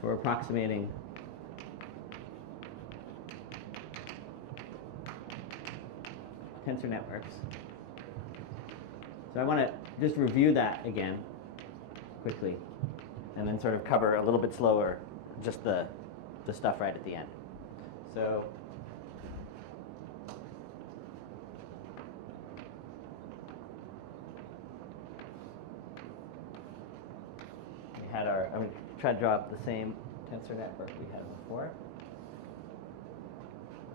for approximating tensor networks. So I want to just review that again quickly, and then sort of cover a little bit slower just the stuff right at the end. So we had our, I'm going to try to draw up the same tensor network we had before.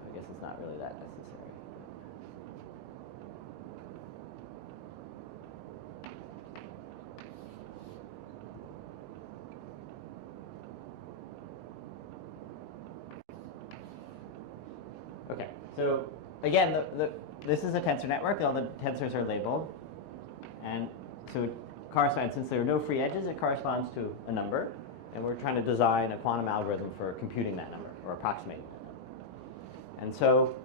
I guess it's not really that necessary. Okay, so again, this is a tensor network. All the tensors are labeled. And so it corresponds, since there are no free edges, it corresponds to a number. And we're trying to design a quantum algorithm for computing that number, or approximating that number. And so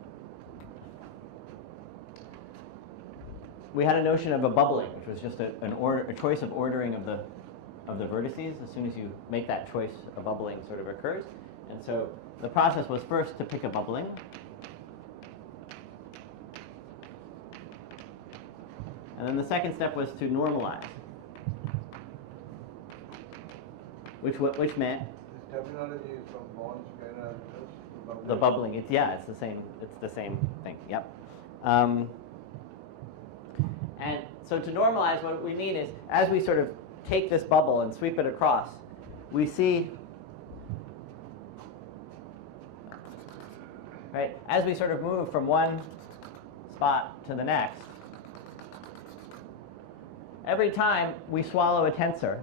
we had a notion of a bubbling, which was just a choice of ordering of the vertices. As soon as you make that choice, a bubbling sort of occurs. And so the process was first to pick a bubbling. And then the second step was to normalize, which meant This terminology is from Bond's scalar. the bubbling. It's the same. It's the same thing. Yep. And so to normalize, what we mean is, as we sort of take this bubble and sweep it across, we see, right, as we sort of move from one spot to the next, every time we swallow a tensor,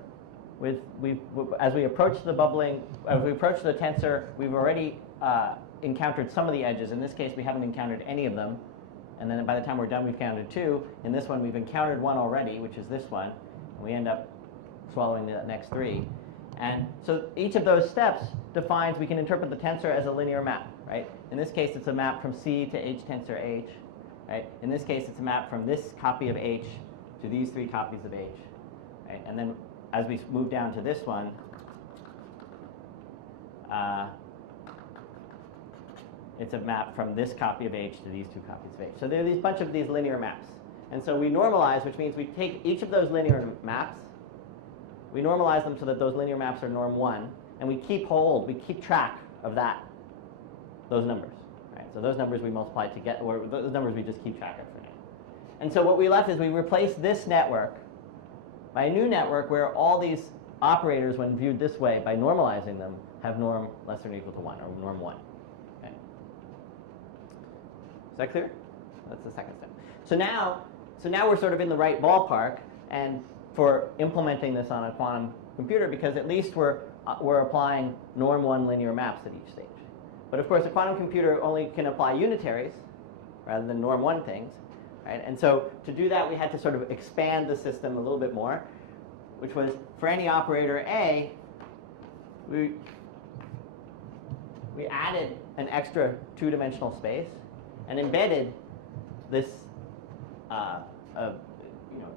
as we approach the bubbling, as we approach the tensor, we've already encountered some of the edges. In this case, we haven't encountered any of them. And then by the time we're done, we've counted 2. In this one, we've encountered 1 already, which is this one. And we end up swallowing the next 3. And so each of those steps defines, we can interpret the tensor as a linear map, right? In this case, it's a map from C to H tensor H, right? In this case, it's a map from this copy of H to these 3 copies of H, right? And then as we move down to this one, it's a map from this copy of H to these 2 copies of H. So there are these bunch of these linear maps. And so we normalize, which means we take each of those linear maps, we normalize them so that those linear maps are norm 1, and we keep track of those numbers, right? So those numbers we multiply to get, or those numbers we just keep track of for now. And so what we left is we replaced this network by a new network where all these operators, when viewed this way, by normalizing them, have norm less than or equal to 1, or norm 1. Okay. Is that clear? That's the second step. So now we're sort of in the right ballpark, and for implementing this on a quantum computer, because at least we're applying norm 1 linear maps at each stage. But of course, a quantum computer only can apply unitaries rather than norm 1 things. Right? And so to do that, we had to sort of expand the system a little bit more, which was for any operator A, we added an extra 2-dimensional space and embedded this,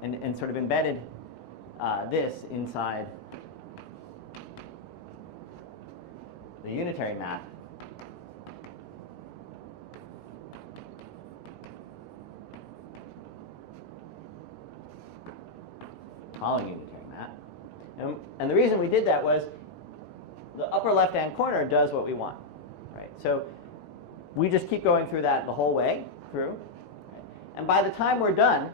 and sort of embedded this inside the unitary map. Following unitary map. And the reason we did that was the upper left-hand corner does what we want, right? So we just keep going through that the whole way through. Right? And by the time we're done,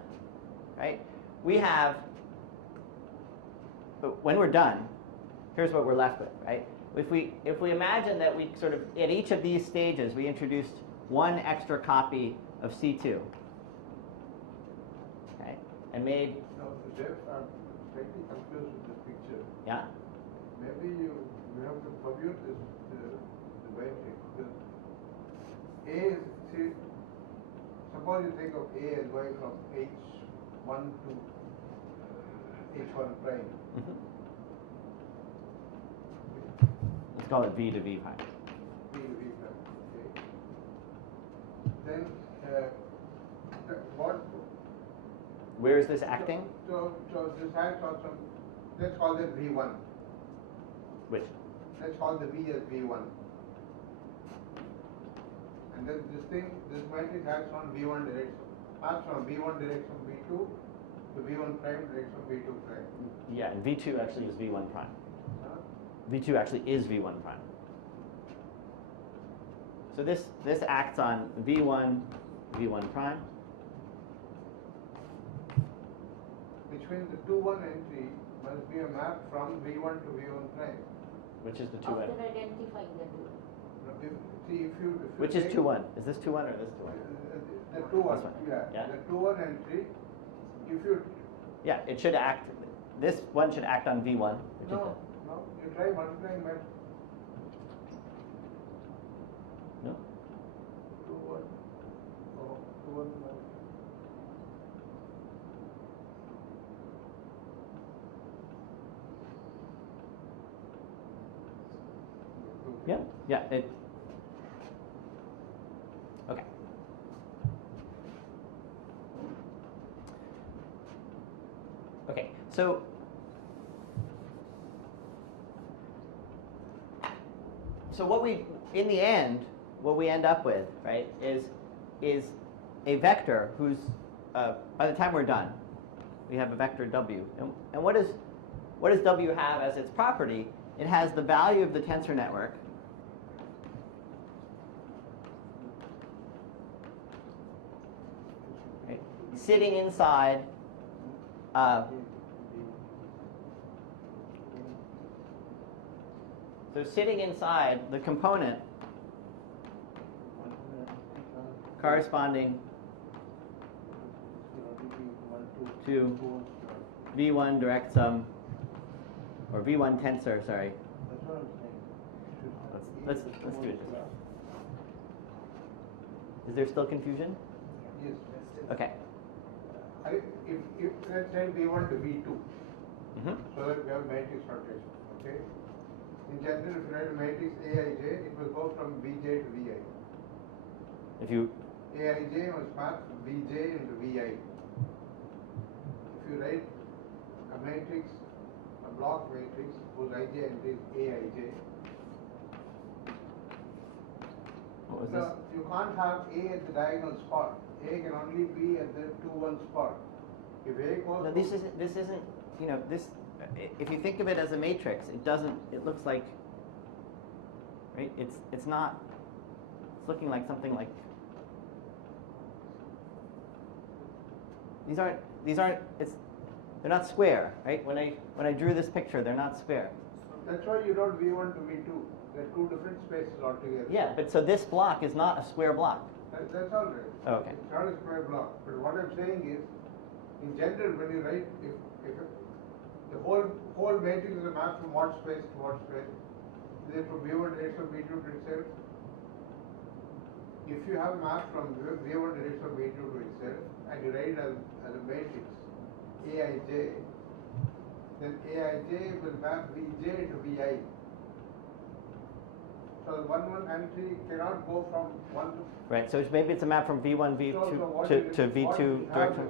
right, we have, when we're done, here's what we're left with, right? If we imagine that we sort of, at each of these stages, we introduced 1 extra copy of C2, okay, and made. Now, Zeph, I'm slightly confused with this picture. Yeah. Maybe you have to compute this the right thing, because A is, see, suppose you think of A as going from H1 to H1 prime. Mm-hmm. Let's call it V to V prime. V to V prime, okay. Then, what? Where is this acting? So this acts on some, let's call it V1. Which? let's call the V as V1. And then this matrix acts on V1 direction. Acts from V1 direction V2 to V1 prime direction V2 prime. Yeah, and V2 actually is V1 prime. Huh? V2 actually is V1 prime. So this acts on V1 prime. Which means the 2-1 entry must be a map from V1 to V1 prime. Which is the 2-1? After identifying the two. If you Which is 2-1? Is this 2-1 or this 2-1? The 2-1, This one. yeah. Yeah. The 2-1 entry, if you... Yeah, it should act, this one should act on V1. Which No, you try multiplying by... No? 2-1. Oh, 2-1. Yeah, it. Okay. Okay, so what we, in the end, what we end up with, right, is a vector whose, by the time we're done, we have a vector W. And what does W have as its property? It has the value of the tensor network sitting inside so sitting inside the component corresponding to V1 direct sum or V1 tensor, sorry. That's what I'm saying. Let's do it this way. Is there still confusion? Yes. Okay. If let's say V1 to V2, Mm-hmm. so that we have matrix rotation, okay? In general, if you write a matrix Aij, it will go from Vj to Vi. If you Aij must pass Vj into Vi. If you write a matrix, a block matrix whose Ij entry is Aij, what was this? no, you can't have A at the diagonal spot. A can only be at the 2-1 spot. If A goes No, this isn't, you know, this, if you think of it as a matrix, it doesn't, it looks like, right, it's not, it's looking like something like, these aren't, they're not square, right? When I drew this picture, they're not square. That's why you don't V1 to V2. They're two different spaces altogether. Yeah, but so this block is not a square block. That's all right. Oh, okay. It's not a square block. But what I'm saying is, in general, when you write, if the whole matrix is a map from what space to what space, is it from V1 direction V2 to itself? If you have a map from V1 direction V2 to itself, and you write it as a matrix, Aij, then Aij will map Vj to Vi. So the 1-1 entry cannot go from one to... Right, so maybe it's a map from V1, V2 to V2 direction.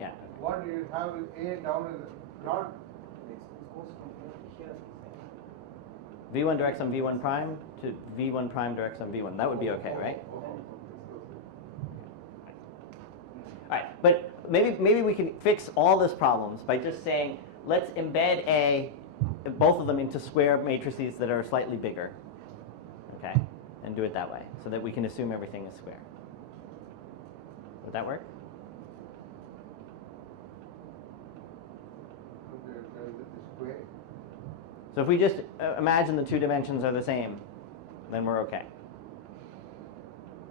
Yeah. What you have is A down is not... V1 directs on V1 prime to V1 prime directs on V1. That would be okay, right? All right, but maybe we can fix all these problems by just saying, let's embed both of them into square matrices that are slightly bigger, okay? And do it that way, so that we can assume everything is square. Would that work? Square. So if we just imagine the two dimensions are the same, then we're okay.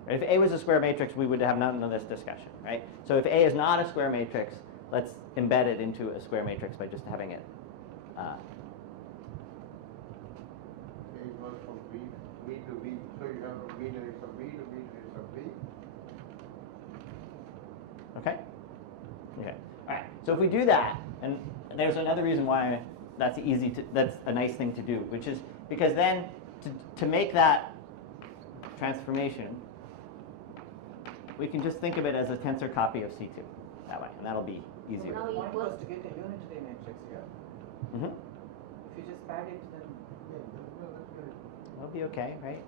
If A was a square matrix, we would have none of this discussion, right? So if A is not a square matrix, let's embed it into a square matrix by just having it. A goes from V to V. So you have from V direction V to V direction V. Okay? Okay. All right. So if we do that, and there's another reason why that's a nice thing to do, which is because then to make that transformation, we can just think of it as a tensor copy of C2 that way, and that'll be easier. Now The point equals was to get a unitary matrix here. Mm-hmm. If you just pad it, then That'll be okay, right?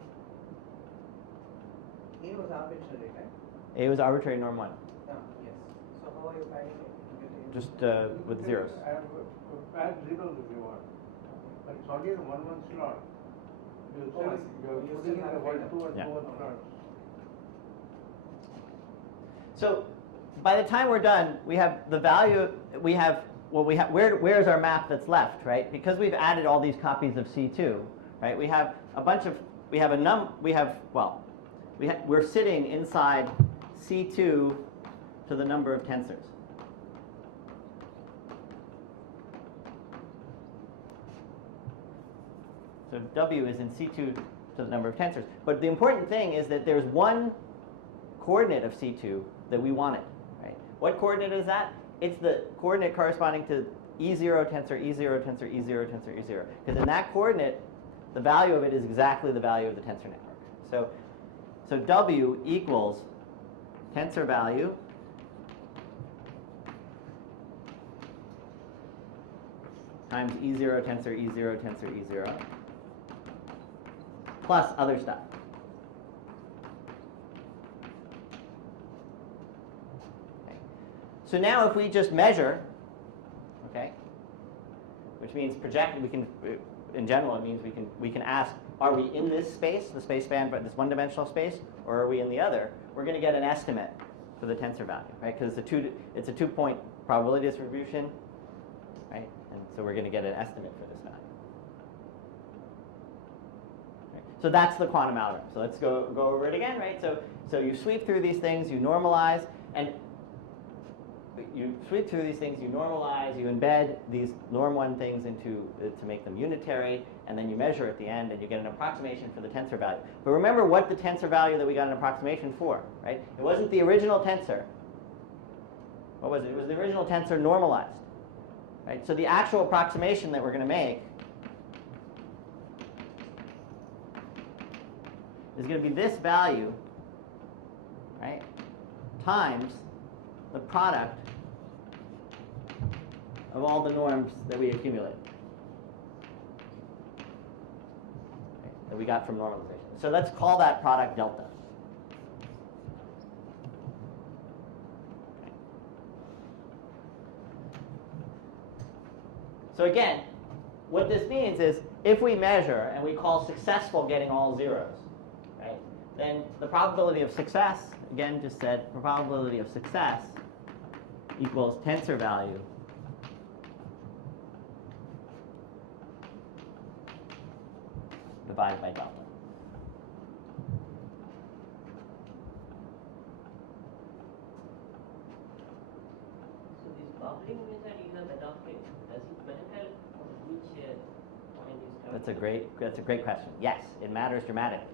A was arbitrary, right? A was arbitrary norm 1. Yes. So how are you finding it? Just with zeros. Add zeros if you want. But it's only in 1 1 slot. You're Oh, I see. you're You putting still in the have 1 freedom. 2 and Yeah. 2 1 slots. So by the time we're done, we have the value, we have, well, where's our map that's left, right? Because we've added all these copies of C2, right? We have a bunch of, we're sitting inside C2 to the number of tensors. So W is in C2 to the number of tensors. But the important thing is that there's one coordinate of C2 that we wanted, right? What coordinate is that? It's the coordinate corresponding to E0 tensor, E0 tensor, E0 tensor, E0. Because in that coordinate, the value of it is exactly the value of the tensor network. So W equals tensor value times E0 tensor, E0 tensor, E0, plus other stuff. Okay. So now if we just measure, okay, which means project, we can, in general, it means we can ask, are we in this space, the space span, but this one-dimensional space, or are we in the other? We're going to get an estimate for the tensor value, right? Because it's a two-point probability distribution, right? And so we're going to get an estimate for this value. Right? So that's the quantum algorithm. So let's go over it again, right? So you sweep through these things, you normalize, and you sweep through these things, you normalize, you embed these norm 1 things into to make them unitary, and then you measure at the end, and you get an approximation for the tensor value. But remember what the tensor value that we got an approximation for, right? It wasn't the original tensor. What was it? It was the original tensor normalized, right? So the actual approximation that we're going to make is going to be this value, right, times the product of all the norms that we accumulate, okay, that we got from normalization. So let's call that product delta. Okay. So again, what this means is if we measure and we call successful getting all zeros, right, then the probability of success, again just said, probability of success equals tensor value divided by delta. So this bubbling method you have adopted, does it matter which point is coming? That's a great question. Yes, it matters dramatically.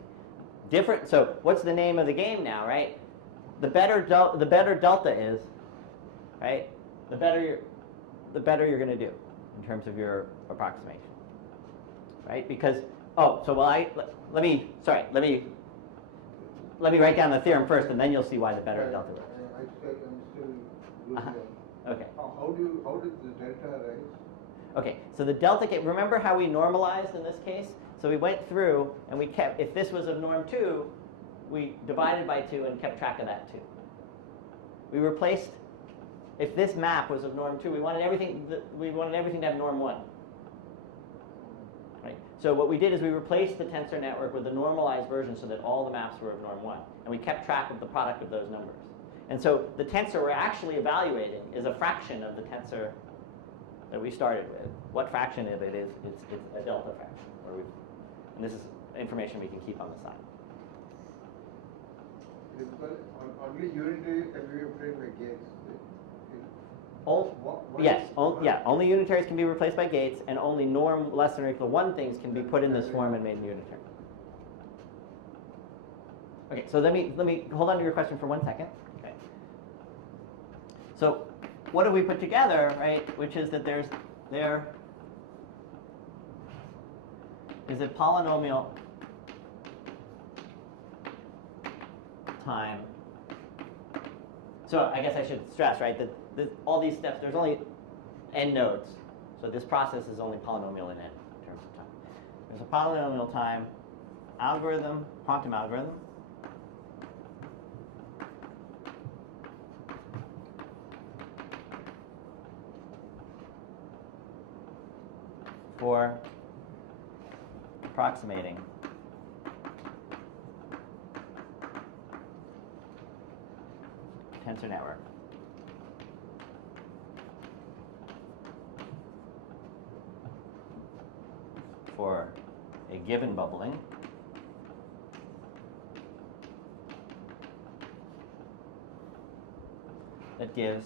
Different. So what's the name of the game now, right? The better delta is, right? The better you're going to do in terms of your approximation, right? Because let me write down the theorem first, and then you'll see why the better delta works. I'm still losing. Okay. How did the delta rise? Okay, so the delta came, remember how we normalized in this case? So we went through and we kept, if this was of norm 2, we divided by 2 and kept track of that 2. We replaced, if this map was of norm 2, we wanted everything to have norm 1. Right? So what we did is we replaced the tensor network with a normalized version so that all the maps were of norm 1. And we kept track of the product of those numbers. And so the tensor we're actually evaluating is a fraction of the tensor that we started with. What fraction of it is? It's a delta fraction. And this is information we can keep on the side. Only unitaries can be replaced by gates. Only unitaries can be replaced by gates, and only norm less than or equal to 1 things can be put in this form and made unitary. Okay, so let me hold on to your question for 1 second. Okay. So what have we put together, right? Which is that there is a polynomial time. So I guess I should stress, right, that all these steps, there's only n nodes. So this process is only polynomial in n terms of time. There's a polynomial time algorithm, quantum algorithm, for approximating tensor network. For a given bubbling that gives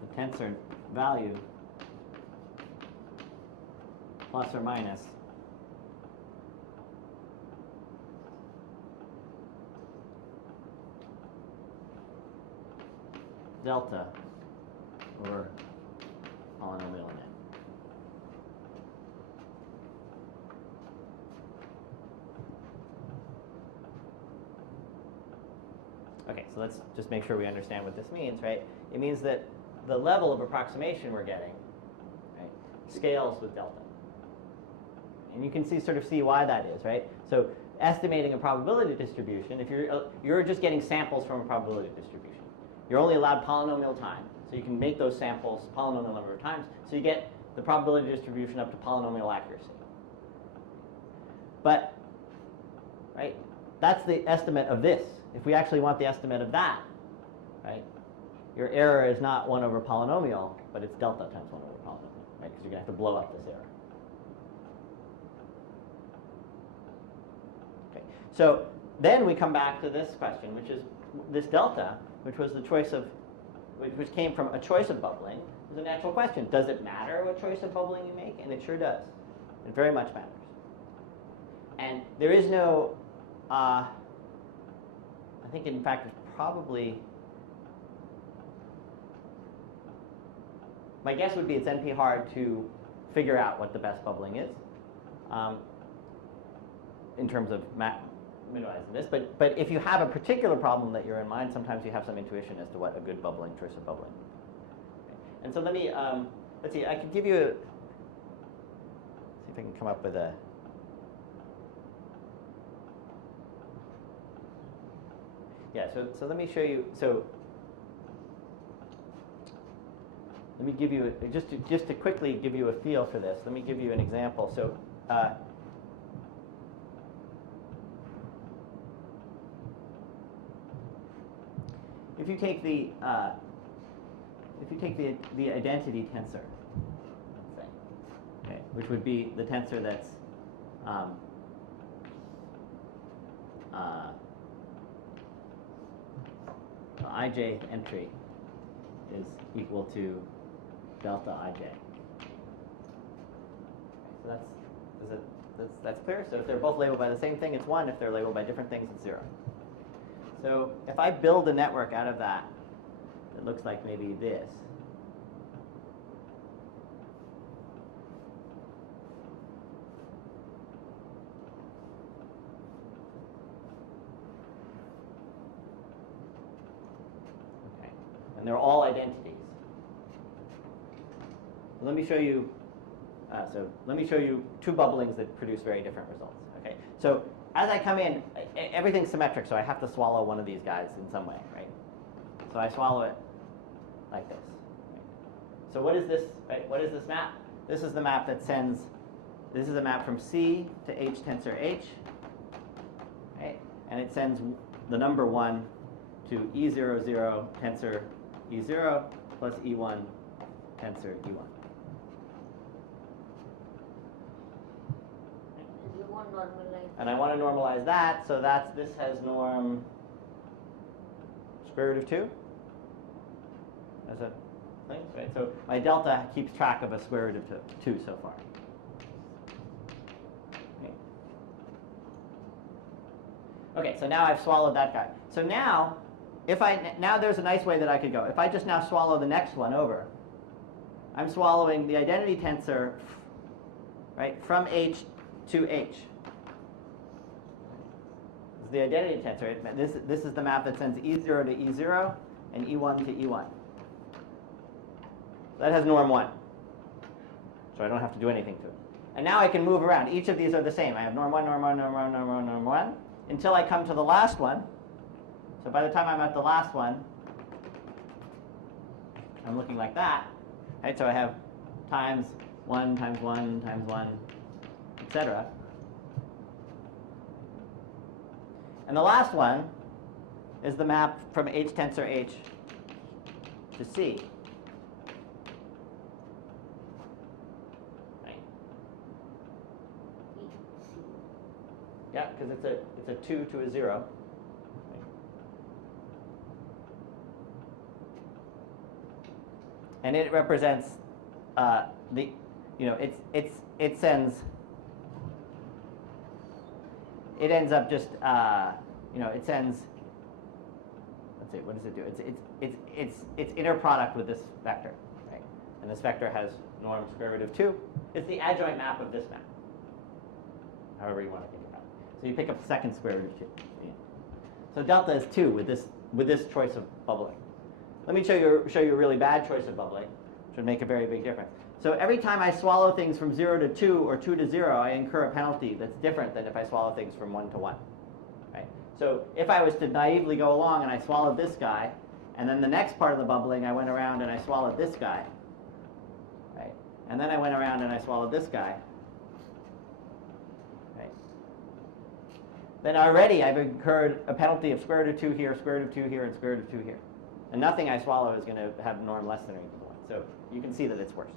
the tensor value plus or minus delta over polynomial n. Okay, so let's just make sure we understand what this means, right? It means that the level of approximation we're getting, right, scales with delta. And you can sort of see why that is, right? So estimating a probability distribution, if you're just getting samples from a probability distribution, you're only allowed polynomial time. So you can make those samples polynomial number of times, so you get the probability distribution up to polynomial accuracy. But, right, that's the estimate of this. If we actually want the estimate of that, right, your error is not 1 over polynomial, but it's delta times 1 over polynomial, right, because you're going to have to blow up this error. Okay, so then we come back to this question, which is this delta, which was the choice of, which came from a choice of bubbling, is a natural question. Does it matter what choice of bubbling you make? And it sure does. It very much matters. And there is no, I think in fact it's probably, my guess would be it's NP hard to figure out what the best bubbling is in terms of minimizing this. But if you have a particular problem that you're in mind, sometimes you have some intuition as to what a good bubbling, choice of bubbling. Okay. And so let me, let's see, I can give you, see if I can come up with a, yeah, so let me show you, so let me give you, just to quickly give you a feel for this, let me give you an example. So if you take the identity tensor, let's say, okay, which would be the tensor that's the ij entry is equal to delta ij. So that's clear. So if they're both labeled by the same thing, it's 1. If they're labeled by different things, it's 0. So if I build a network out of that, it looks like maybe this. Okay, and they're all identities. Let me show you. Let me show you 2 bubblings that produce very different results. Okay, so as I come in, everything's symmetric, so I have to swallow one of these guys in some way, right? So I swallow it like this. Right? So what is this? Right? What is this map? This is the map that sends. This is a map from C to H tensor H, right? And it sends the number 1 to E00 tensor E0 plus E1 tensor E1. And I want to normalize that, so this has norm square root of 2 as a thing, right? So my delta keeps track of a square root of 2 so far. Okay, so now I've swallowed that guy. So now, now there's a nice way that I could go. If I just now swallow the next one over, I'm swallowing the identity tensor, right, from H to H. This is the identity tensor. This is the map that sends E0 to E0 and E1 to E1. That has norm 1. So I don't have to do anything to it. And now I can move around. Each of these are the same. I have norm 1, norm 1, norm 1, norm 1, norm 1, until I come to the last one. So by the time I'm at the last one, I'm looking like that. Right? So I have times 1 times 1 times 1, etc. And the last one is the map from H tensor H to C. Right? Yeah, because it's a 2 to a 0. Right? And it represents it ends up just it sends. Let's see, what does it do? It's inner product with this vector, right? And this vector has norm square root of 2. It's the adjoint map of this map. However you want to think about it. So you pick up the second square root of 2. Yeah. So delta is 2 with this choice of bubbling. Let me show you a really bad choice of bubbling, which would make a very big difference. So every time I swallow things from 0 to 2 or 2 to 0, I incur a penalty that's different than if I swallow things from 1 to 1. Right? So if I was to naively go along and I swallowed this guy, and then the next part of the bubbling I went around and I swallowed this guy, right? And then I went around and I swallowed this guy, right? Then already I've incurred a penalty of square root of 2 here, square root of 2 here, and square root of 2 here. And nothing I swallow is going to have norm less than or equal to 1. So you can see that it's worse.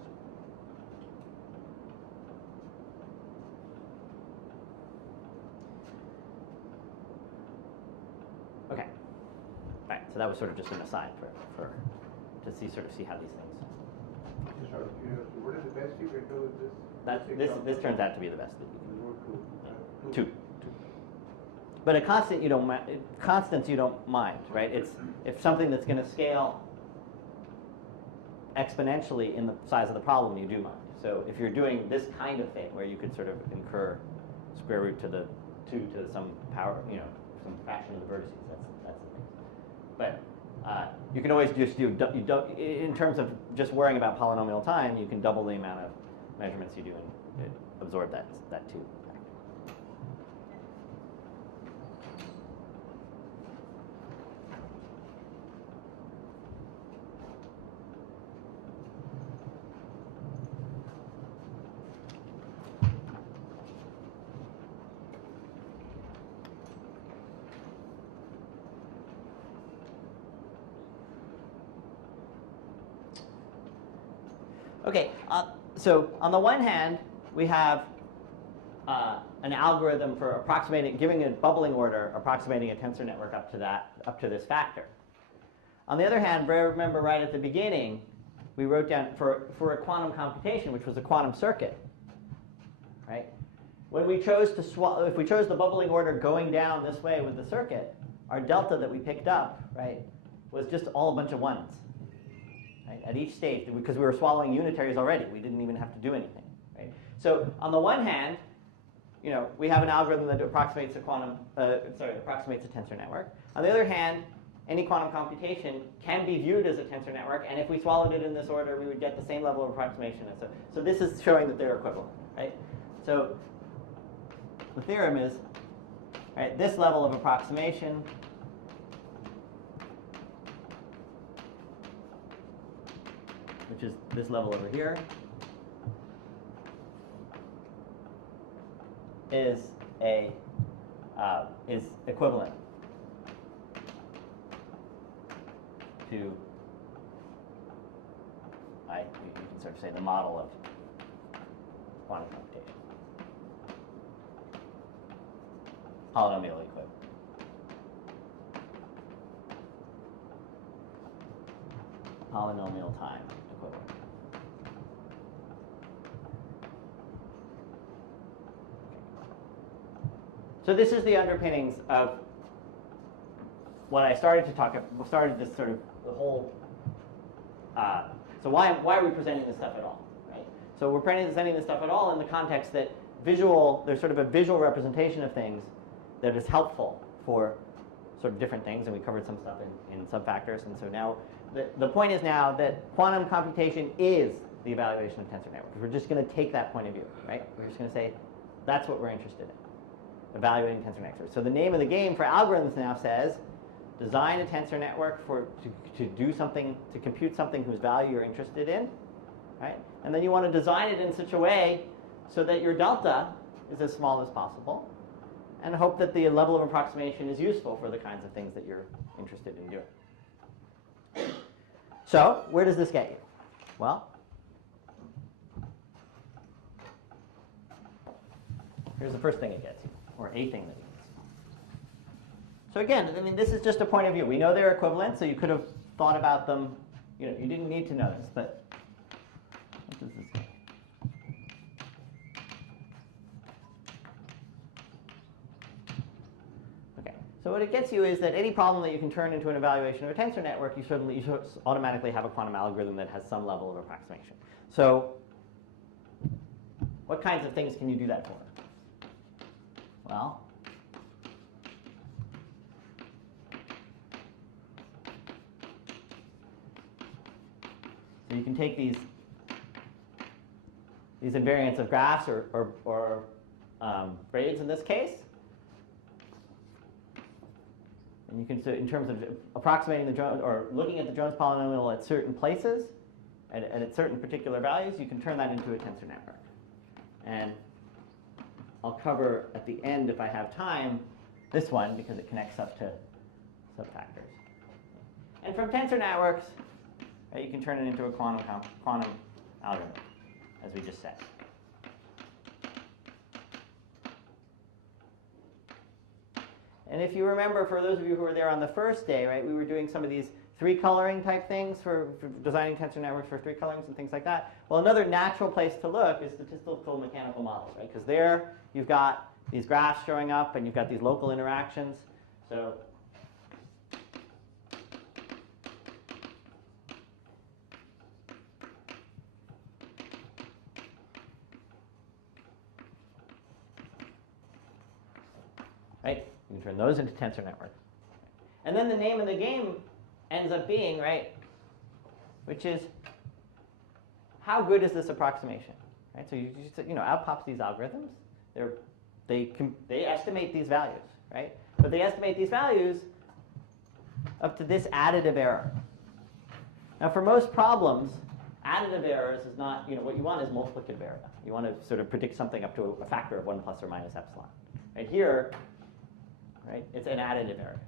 Okay. All right. So that was sort of just an aside to see how these things. Just out of curiosity, what is the best you can do with this? This turns out to be the best that you can do. Node 2. But a constant constants you don't mind, right? It's if something that's going to scale exponentially in the size of the problem, you do mind. So if you're doing this kind of thing where you could sort of incur square root to the 2 to some power, some fraction of the vertices, that's the thing. But you can always just in terms of just worrying about polynomial time, you can double the amount of measurements you do and absorb that 2. Okay, so on the one hand, we have an algorithm for giving a bubbling order, approximating a tensor network up to this factor. On the other hand, remember right at the beginning, we wrote down for a quantum computation, which was a quantum circuit, right? When we chose if we chose the bubbling order going down this way with the circuit, our delta that we picked up, right, was just all a bunch of 1s. Right, at each stage, because we were swallowing unitaries already. We didn't even have to do anything. Right? So on the one hand, we have an algorithm that approximates a tensor network. On the other hand, any quantum computation can be viewed as a tensor network, and if we swallowed it in this order, we would get the same level of approximation. So this is showing that they're equivalent. Right? So the theorem is, right, this level of approximation which is this level over here, is equivalent to you can sort of say the model of quantum computation, polynomial equivalent. Polynomial time equivalent. So this is the underpinnings of what I started this sort of the whole. So why are we presenting this stuff at all, right? So we're presenting this stuff at all in the context that there's sort of a visual representation of things that is helpful for sort of different things, and we covered some stuff in subfactors. And so now the point is now that quantum computation is the evaluation of tensor networks. We're just going to take that point of view, right? We're just going to say that's what we're interested in, evaluating tensor networks. So the name of the game for algorithms now says design a tensor network to do something, to compute something whose value you're interested in, right? And then you want to design it in such a way so that your delta is as small as possible, and hope that the level of approximation is useful for the kinds of things that you're interested in doing. So where does this get you? Well, here's the first thing it gets you, or a thing that it gets you. So again, I mean, this is just a point of view. We know they're equivalent, so you could have thought about them. You know, you didn't need to know this, but what does this get? Okay, so what it gets you is that any problem that you can turn into an evaluation of a tensor network, you automatically have a quantum algorithm that has some level of approximation. So what kinds of things can you do that for? Well, so you can take these invariants of graphs or braids in this case, and you can, so in terms of approximating the Jones, or looking at the Jones polynomial at certain places and at certain particular values, you can turn that into a tensor network. And I'll cover at the end, if I have time, this one because it connects up to subfactors. And from tensor networks, right, you can turn it into a quantum algorithm, as we just said. And if you remember, for those of you who were there on the first day, right, we were doing some of these three coloring type things for designing tensor networks for three colorings and things like that. Well, another natural place to look is statistical mechanical models, right? Because there you've got these graphs showing up and you've got these local interactions. So right, you can turn those into tensor networks. And then the name of the game ends up being, right, which is how good is this approximation, right? So you know, out pops these algorithms. They estimate these values, right? But they estimate these values up to this additive error. Now, for most problems, additive errors is not, you know, what you want is multiplicative error. You want to sort of predict something up to a factor of 1 plus or minus epsilon. Right here, right, it's an additive error.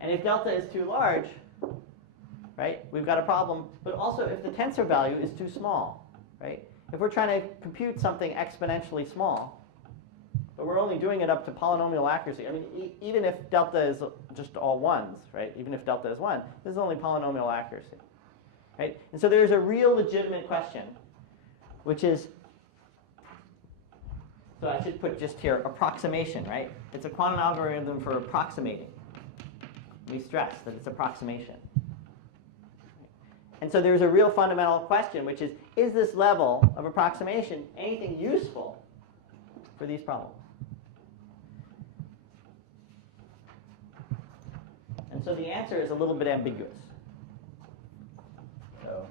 And if delta is too large, right, we've got a problem. But also, if the tensor value is too small, right? If we're trying to compute something exponentially small, but we're only doing it up to polynomial accuracy. I mean, even if delta is just all ones, right? Even if delta is 1, this is only polynomial accuracy, right? And so there's a real legitimate question, which is, so I should put just here approximation, right? It's a quantum algorithm for approximating. We stress that it's approximation. And so there's a real fundamental question, which is this level of approximation anything useful for these problems? And so the answer is a little bit ambiguous. So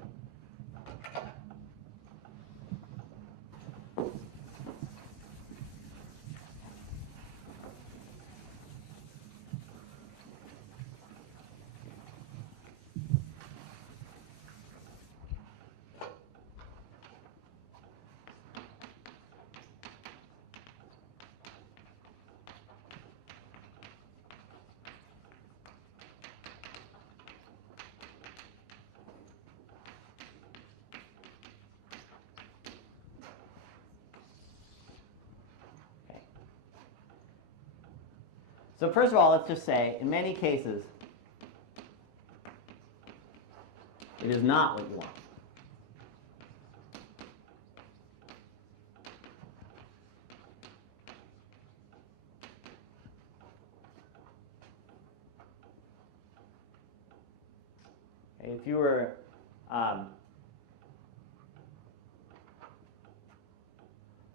So first of all, let's just say, in many cases, it is not what you want. Okay, if you were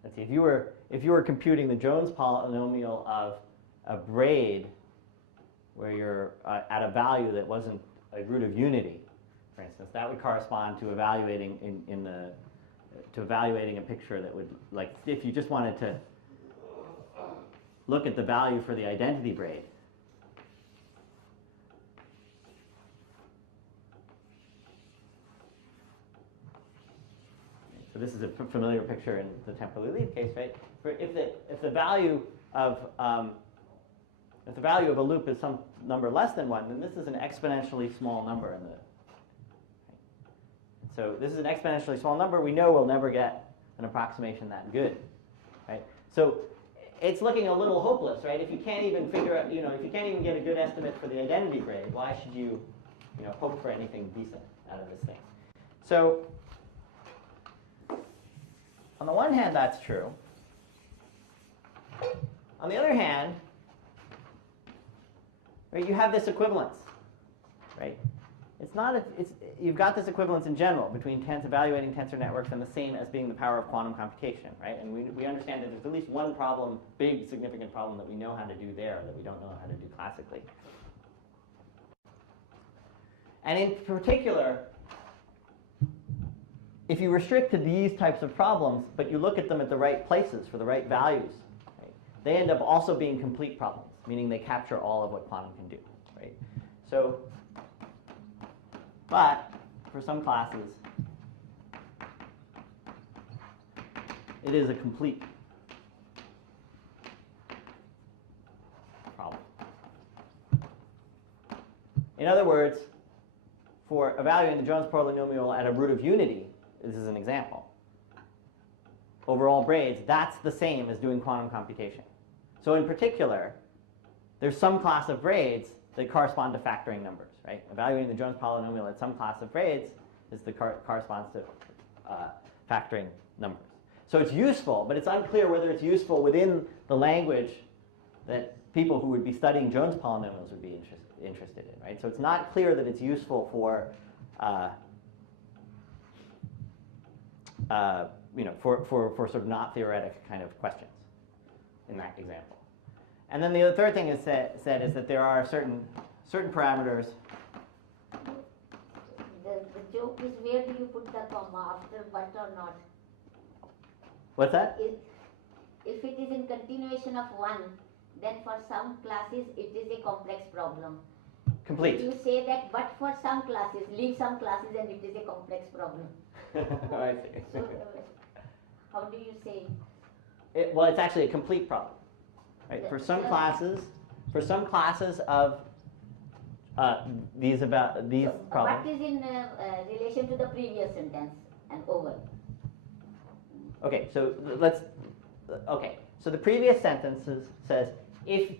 let's see, if you were computing the Jones polynomial of a braid where you're at a value that wasn't a root of unity, for instance, that would correspond to evaluating evaluating a picture that would, like, if you just wanted to look at the value for the identity braid. So this is a familiar picture in the temporally lead case, right? If the value of a loop is some number less than 1, then this is an exponentially small number in the. So this is an exponentially small number. We know we'll never get an approximation that good, right? So it's looking a little hopeless, right? If you can't even figure out, if you can't even get a good estimate for the identity braid, why should you, hope for anything decent out of this thing? So on the one hand, that's true. On the other hand, right, you have this equivalence, right? It's not you've got this equivalence in general between evaluating tensor networks and the same as being the power of quantum computation, right? And we understand that there's at least one problem, big significant problem that we know how to do there that we don't know how to do classically. And in particular, if you restrict to these types of problems, but you look at them at the right places for the right values, right, they end up also being complete problems, meaning they capture all of what quantum can do, right? So, but for some classes, it is a complete problem. In other words, for evaluating the Jones polynomial at a root of unity, this is an example, overall braids, that's the same as doing quantum computation. So in particular, there's some class of braids that correspond to factoring numbers, right? Evaluating the Jones polynomial at some class of braids is corresponds to factoring numbers. So it's useful, but it's unclear whether it's useful within the language that people who would be studying Jones polynomials would be interested in, right? So it's not clear that it's useful for for sort of not theoretic kind of questions in that example. And then the third thing is said is that there are certain parameters. The joke is, where do you put the comma, after but or not? What's that? If it is in continuation of 1, then for some classes it is a complex problem. Complete. You say that, but for some classes, leave some classes and it is a complex problem. I see. So, how do you say? Well, it's actually a complete problem, right? For some classes of these problems. What is in relation to the previous sentence and over? Okay, so so the previous sentences says if.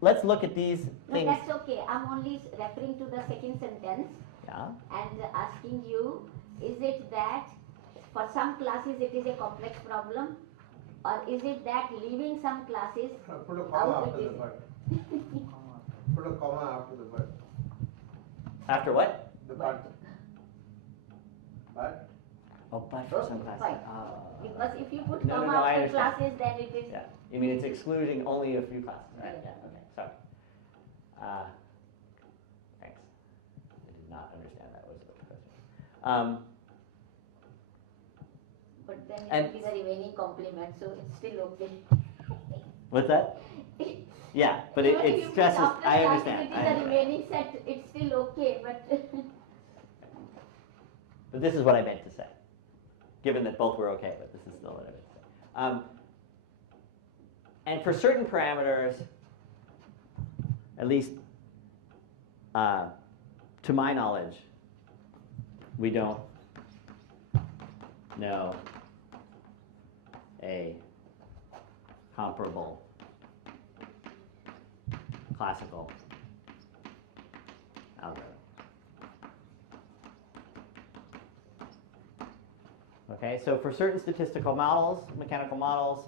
Let's look at these things. No, that's okay. I'm only referring to the second sentence. Yeah. And asking you, is it that for some classes it is a complex problem, or is it that leaving some classes Put a comma out after it the is? but. Put a comma after the but. After what? The but. But. Oh, but for some classes. Fine. Because if you put No, comma I after understand. classes, then it is. Yeah. You mean it's excluding only a few classes, right? Yeah. Yeah. Okay. Sorry. Thanks. I did not understand that was the question. But then it And- will be the remaining complement, so it's still okay. What's that? Yeah, but Even if you it put stresses. after I classes, understand. It is I the understand. remaining set, it's still okay, but. But this is what I meant to say. Given that both were okay, but this is still what I meant to say. And for certain parameters, at least to my knowledge, we don't know a comparable classical algorithm. Okay, so for certain statistical models, mechanical models,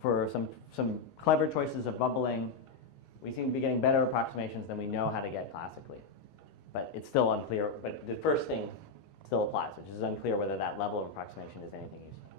for some clever choices of bubbling, we seem to be getting better approximations than we know how to get classically. But it's still unclear, but the first thing still applies, which is unclear whether that level of approximation is anything useful.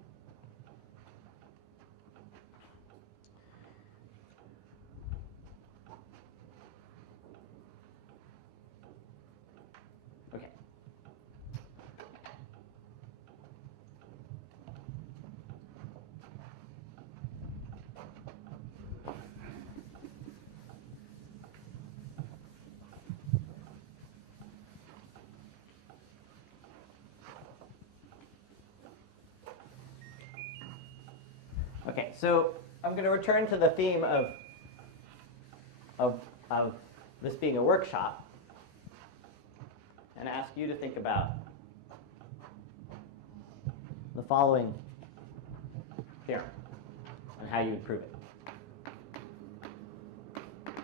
Okay, so I'm going to return to the theme of this being a workshop and ask you to think about the following theorem and how you would prove it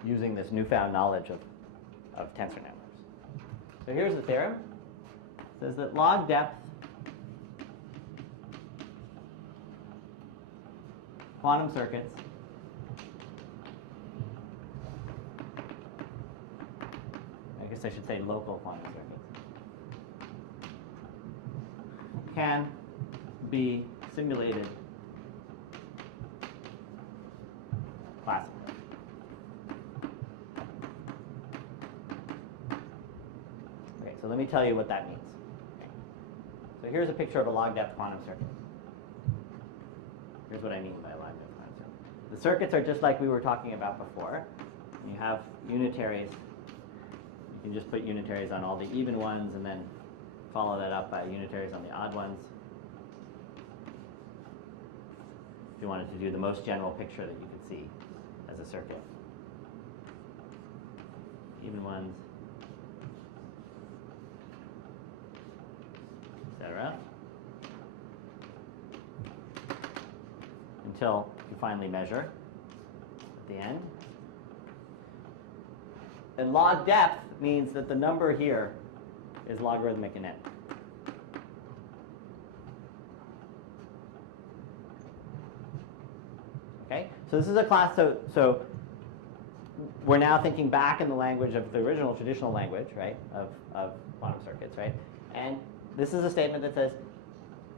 using this newfound knowledge of tensor networks. So here's the theorem. It says that log depth quantum circuits I guess I should say local quantum circuits can be simulated classically. Okay, so let me tell you what that means. Okay. So here's a picture of a log depth quantum circuit. Here's what I mean by a log depth quantum circuit. The circuits are just like we were talking about before. You have unitaries. You can just put unitaries on all the even ones and then follow that up by unitaries on the odd ones. If you wanted to do the most general picture that you could see as a circuit. Even ones, etc. Until you finally measure at the end. And log depth means that the number here is logarithmic in n. Okay, so this is a class, so we're now thinking back in the language of the original traditional language, right, of quantum circuits, right? And this is a statement that says,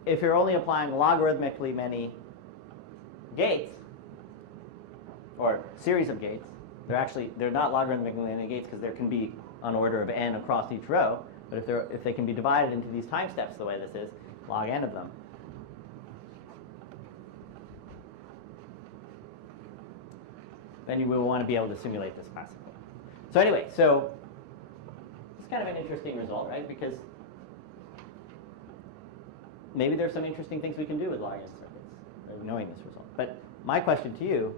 if you're only applying logarithmically many gates, or series of gates, they're not logarithmically many gates because there can be an order of n across each row, but if they can be divided into these time steps the way this is, log n of them, then you will want to be able to simulate this classically. So anyway, so it's kind of an interesting result, right? Because maybe there's some interesting things we can do with log n circuits, knowing this result. But my question to you,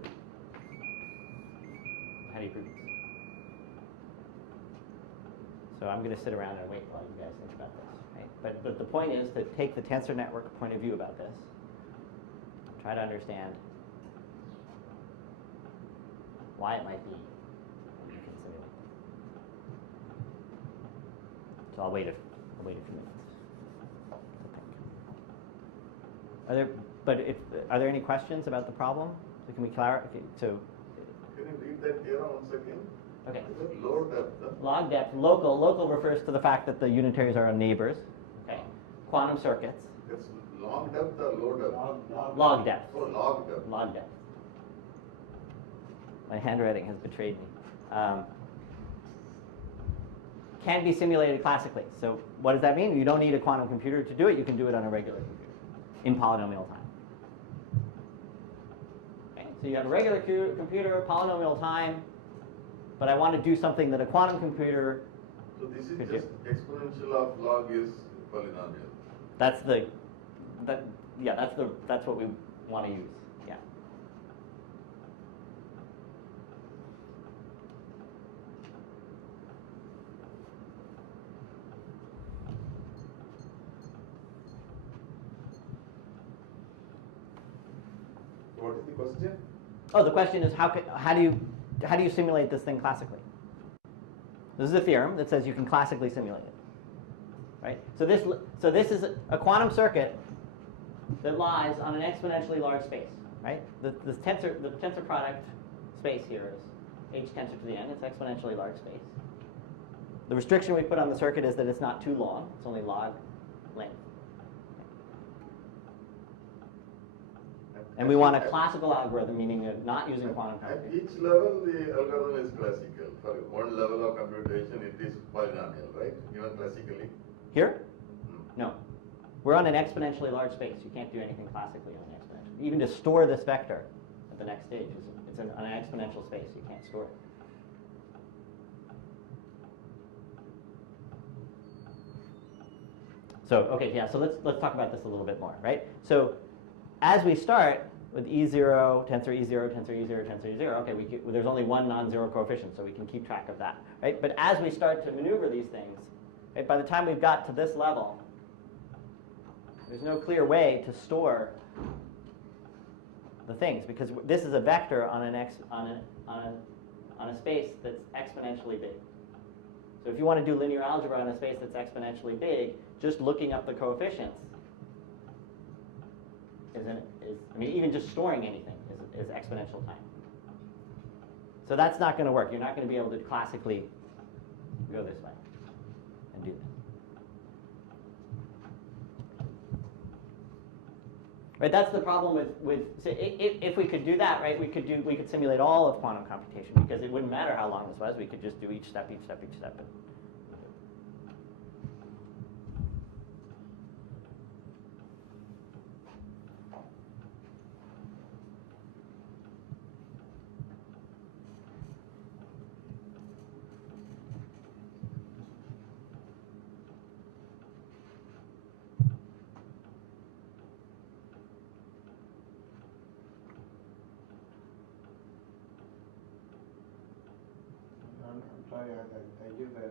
how do you prove this? So I'm going to sit around and wait while you guys think about this, right? But the point is to take the tensor network point of view about this, try to understand why it might be that you can simulate it. So I'll wait a few minutes to think. Are there any questions about the problem? So can we clarify? Okay, so can you read that theorem once again? okay. Low depth. Log depth, local. Local refers to the fact that the unitaries are neighbors. Okay. Quantum circuits. It's long depth or low depth? Log depth. Oh, log depth. Log depth. My handwriting has betrayed me. Can be simulated classically. So what does that mean? You don't need a quantum computer to do it. You can do it on a regular computer in polynomial time. Okay. So you have a regular computer, polynomial time, but I want to do something that a quantum computer So this is could just do. exponential of log is polynomial. That's what we want to use. Yeah. What is the question? Oh, the question is how do you simulate this thing classically? This is a theorem that says you can classically simulate it, right? So this is a quantum circuit that lies on an exponentially large space, right? The tensor product space here is h tensor to the n. It's exponentially large space. The restriction we put on the circuit is that it's not too long. It's only log length. And we want a classical algorithm, meaning not using quantum At computing. each level, the algorithm is classical. For one level of computation, it is polynomial, right? Even classically. Here? No. We're on an exponentially large space. You can't do anything classically on an exponential. Even to store this vector at the next stage, it's on an exponential space. You can't store it. So, okay, yeah, so let's talk about this a little bit more, right? So as we start, with E0, tensor E0, tensor E0, tensor E0, okay, there's only one non-zero coefficient, so we can keep track of that, right? But as we start to maneuver these things, right, by the time we've got to this level, there's no clear way to store the things, because this is a vector on a space that's exponentially big. So if you want to do linear algebra on a space that's exponentially big, just looking up the coefficients I mean, even just storing anything is exponential time. So that's not going to work. You're not going to be able to classically go this way and do that. Right, that's the problem with so if we could do that, right, we could simulate all of quantum computation, because it wouldn't matter how long this was. We could just do each step. I'm sorry, I give the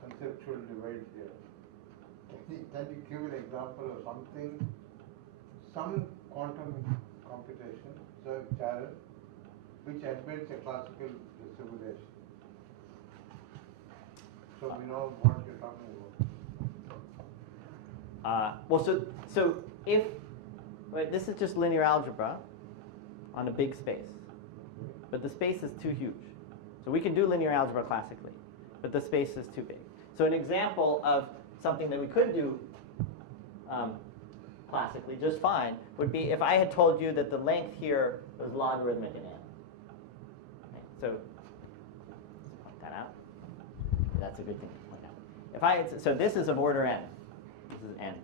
conceptual divide here. Can you give an example of something, some quantum computation, Zeph channel, which admits a classical simulation? So we know what you're talking about. Well, so if, right, this is just linear algebra on a big space, but the space is too huge. So we can do linear algebra classically, but the space is too big. So an example of something that we could do classically just fine would be if I had told you that the length here was logarithmic in n. Right, so let's point that out. That's a good thing to point out. If I had, so this is of order n. This is n.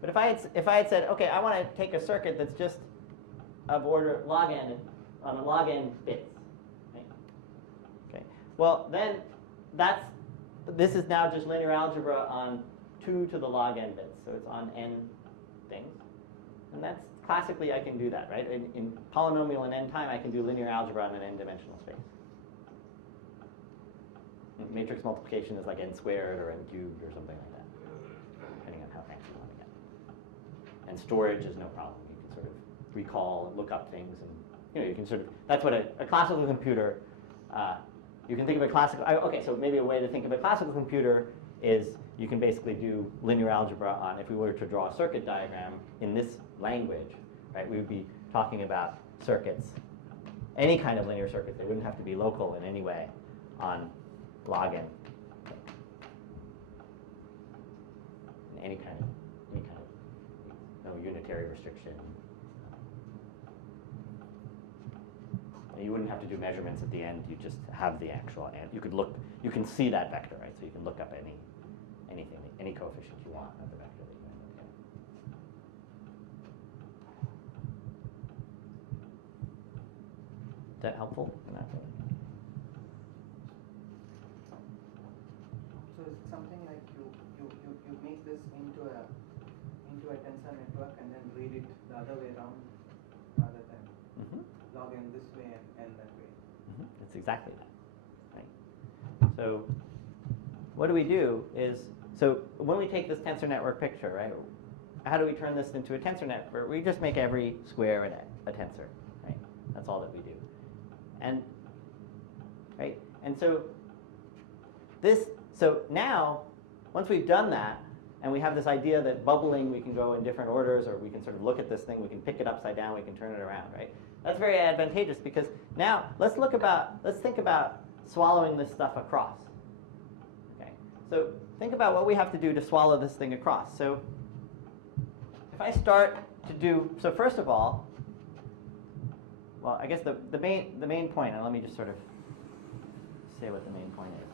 But if I had said, okay, I want to take a circuit that's just of order log n on a log n bits. Well, then this is now just linear algebra on 2 to the log n bits. So it's on n things. And that's classically, I can do that, right? In polynomial and n time, I can do linear algebra on an n-dimensional space. And matrix multiplication is like n squared or n cubed or something like that, depending on how fancy you want to get. And storage is no problem. You can sort of recall, look up things, and you can sort of, that's what a classical computer, you can think of a classical, okay, so maybe a way to think of a classical computer is you can basically do linear algebra on, if we were to draw a circuit diagram in this language, right, we would be talking about circuits, any kind of linear circuit. They wouldn't have to be local in any way on log n. Any kind of, no unitary restriction. You wouldn't have to do measurements at the end. You just have the actual end. You can see that vector, right? So you can look up anything, any coefficient you want of the vector that you're going to look at. Is that helpful? So it's something like you make this into a tensor network and then read it the other way around rather than log n this way and that way. That's exactly that. Right? So what do we do is, so when we take this tensor network picture, right, how do we turn this into a tensor network? We just make every square a tensor, right? That's all that we do. And right, and so now, once we've done that, and we have this idea that bubbling, we can go in different orders, or we can sort of look at this thing, we can pick it upside down, we can turn it around, right? That's very advantageous, because now let's think about swallowing this stuff across. Okay, so think about what we have to do to swallow this thing across. So if I start to do, so first of all, well, I guess the main point, and let me just sort of say what the main point is.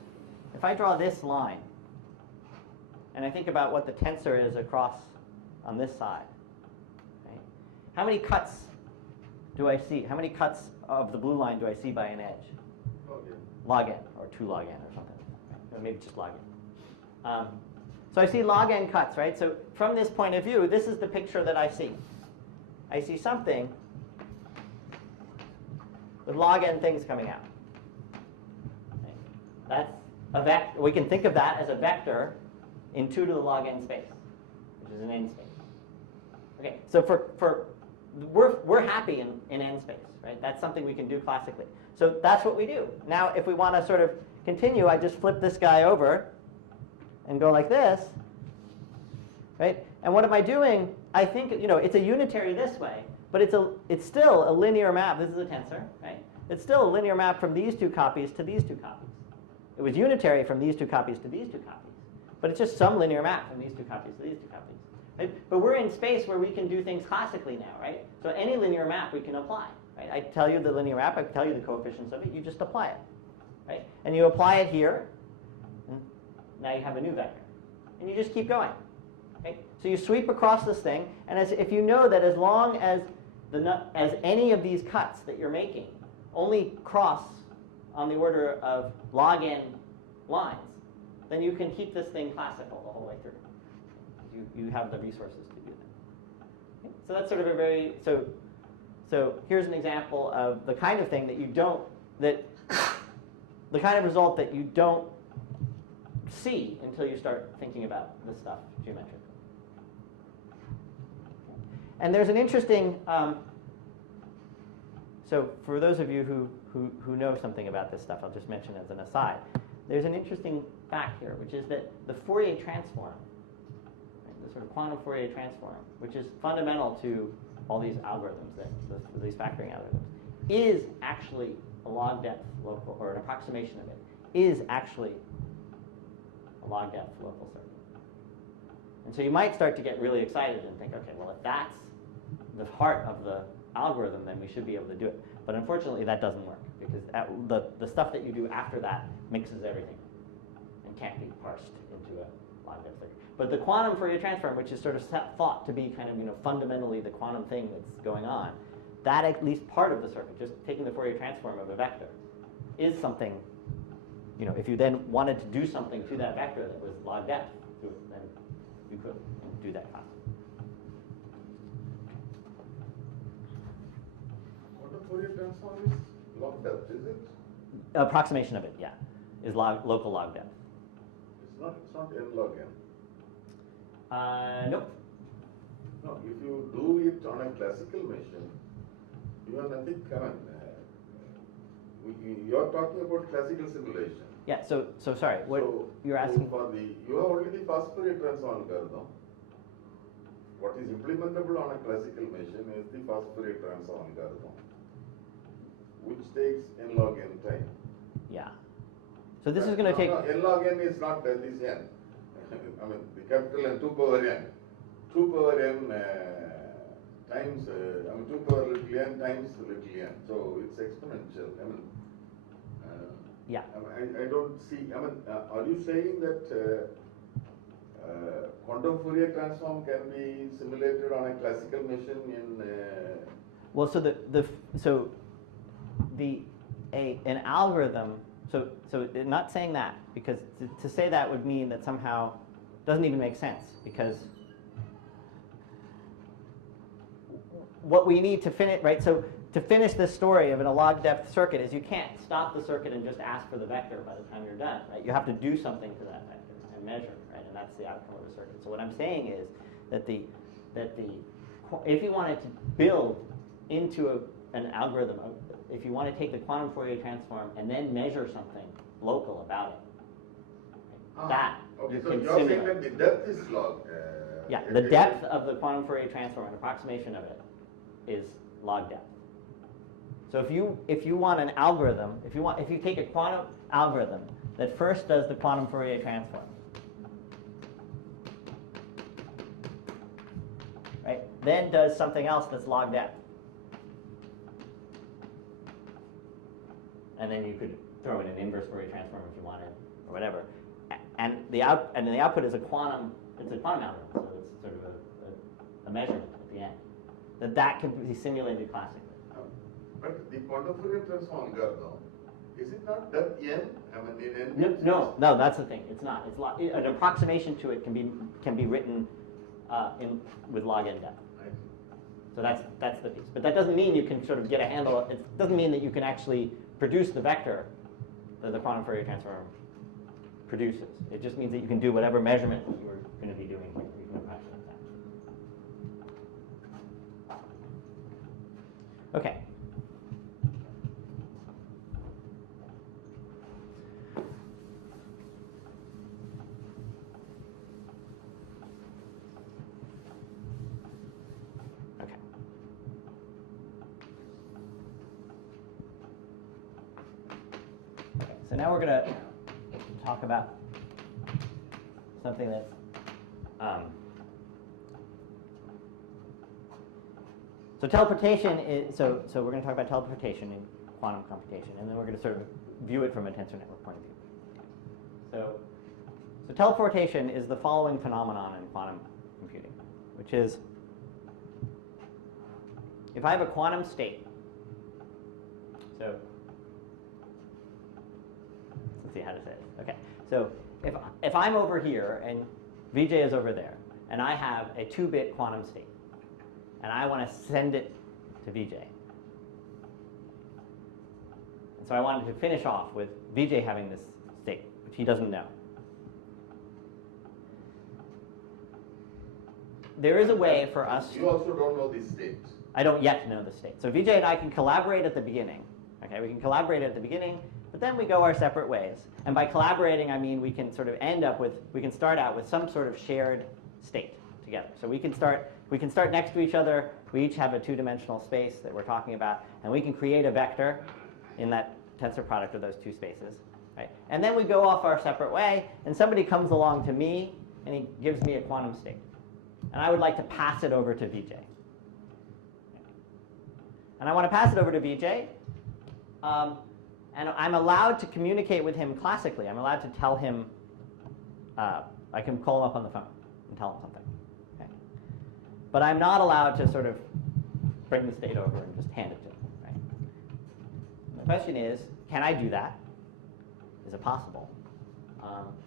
If I draw this line, and I think about what the tensor is across on this side, right? How many cuts do I see? How many cuts of the blue line do I see by an edge? Log n, or 2 log n or something. Or maybe just log n. So I see log n cuts, right? So from this point of view, this is the picture that I see. I see something with log n things coming out. Okay. That's a vector. We can think of that as a vector in 2 to the log n space, which is an n space. Okay, so we're happy in n space, right? That's something we can do classically. So that's what we do. Now, if we want to sort of continue, I just flip this guy over and go like this, right? And what am I doing? I think, it's a unitary this way, but it's still a linear map. This is a tensor, right? It's still a linear map from these 2 copies to these 2 copies. It was unitary from these 2 copies to these 2 copies, but it's just some linear map from these 2 copies to these 2 copies. Right? But we're in space where we can do things classically now, right? So any linear map we can apply, right? I tell you the linear map, I tell you the coefficients of it, you just apply it, right? And you apply it here, and now you have a new vector. And you just keep going, right? So you sweep across this thing, and if you know that as long as any of these cuts that you're making only cross on the order of log n lines, then you can keep this thing classical the whole way through. You have the resources to do that. Okay? So that's sort of a very, so here's an example of the kind of thing that the kind of result that you don't see until you start thinking about this stuff geometrically. And there's an interesting, so for those of you who know something about this stuff, I'll just mention as an aside, there's an interesting fact here, which is that the Fourier transform, the sort of quantum Fourier transform, which is fundamental to all these algorithms, these factoring algorithms, is actually a log depth local, or an approximation of it, is actually a log depth local circuit. And so you might start to get really excited and think, okay, well, if that's the heart of the algorithm, then we should be able to do it. But unfortunately, that doesn't work, because the stuff that you do after that mixes everything and can't be parsed into a log depth circuit. But the quantum Fourier transform, which is sort of thought to be kind of fundamentally the quantum thing that's going on, that at least part of the circuit, just taking the Fourier transform of a vector, is something. If you then wanted to do something to that vector that was log depth to it, then you could do that classically. Quantum Fourier transform is log depth, is it? Approximation of it, yeah, is local log depth. It's not n log n. Nope. No, if you do it on a classical machine, you have nothing common. You are talking about classical simulation. Yeah. So sorry. What you're asking? You have only the fast Fourier transform algorithm. What is implementable on a classical machine is the fast Fourier transform algorithm, which takes n log n time. Yeah. So this is going to take. No, n log n is not this n. I mean, the capital N, 2 power n. 2 power n times, 2 power little n times little n. So it's exponential. Yeah. I don't see, are you saying that quantum Fourier transform can be simulated on a classical machine in? Well, so an algorithm. So not saying that, because to say that would mean that somehow doesn't even make sense, because what we need to finish, right? So to finish this story of a log depth circuit is you can't stop the circuit and just ask for the vector by the time you're done, right? You have to do something to that vector and measure, right? And that's the outcome of the circuit. So what I'm saying is that if you wanted to build into an algorithm, if you want to take the quantum Fourier transform and then measure something local about it, right? That okay, you so can you're saying simulate. that the depth is log. Yeah, the depth of the quantum Fourier transform, an approximation of it, is log depth. So if you want an algorithm, if you take a quantum algorithm that first does the quantum Fourier transform, right, then does something else that's log depth, and then you could throw in an inverse Fourier transform if you wanted, or whatever, and the output is a quantum. It's a quantum algorithm, so it's sort of a measurement at the end. That can be simulated classically. But the quantum Fourier transform algorithm, is it not depth n? In n. No, that's the thing. It's not. It's an approximation to it can be written with log n depth. I see. So that's the piece. But that doesn't mean you can sort of get a handle. It doesn't mean that you can actually produce the vector that the quantum Fourier transform produces. It just means that you can do whatever measurement you were going to be doing here. You can approximate that. Okay. So now we're going to talk about something that's so teleportation is so we're going to talk about teleportation in quantum computation, and then we're going to sort of view it from a tensor network point of view. So teleportation is the following phenomenon in quantum computing, which is if I have a quantum state, so let's see how to say it. Okay, so if I'm over here and VJ is over there, and I have a 2-bit quantum state, and I want to send it to VJ, and so I wanted to finish off with VJ having this state, which he doesn't know. There is a way for us. You also don't know these states. I don't yet know the state. So VJ and I can collaborate at the beginning. Okay, we can collaborate at the beginning, but then we go our separate ways. And by collaborating, I mean we can sort of we can start out with some sort of shared state together. So we can start next to each other. We each have a 2-dimensional space that we're talking about, and we can create a vector in that tensor product of those 2 spaces. Right? And then we go off our separate way, and somebody comes along to me, and he gives me a quantum state. And I would like to pass it over to VJ. And I want to pass it over to VJ, and I'm allowed to communicate with him classically. I'm allowed to tell him, I can call him up on the phone and tell him something. Okay? But I'm not allowed to sort of bring the state over and just hand it to him. Right? The question is, can I do that? Is it possible?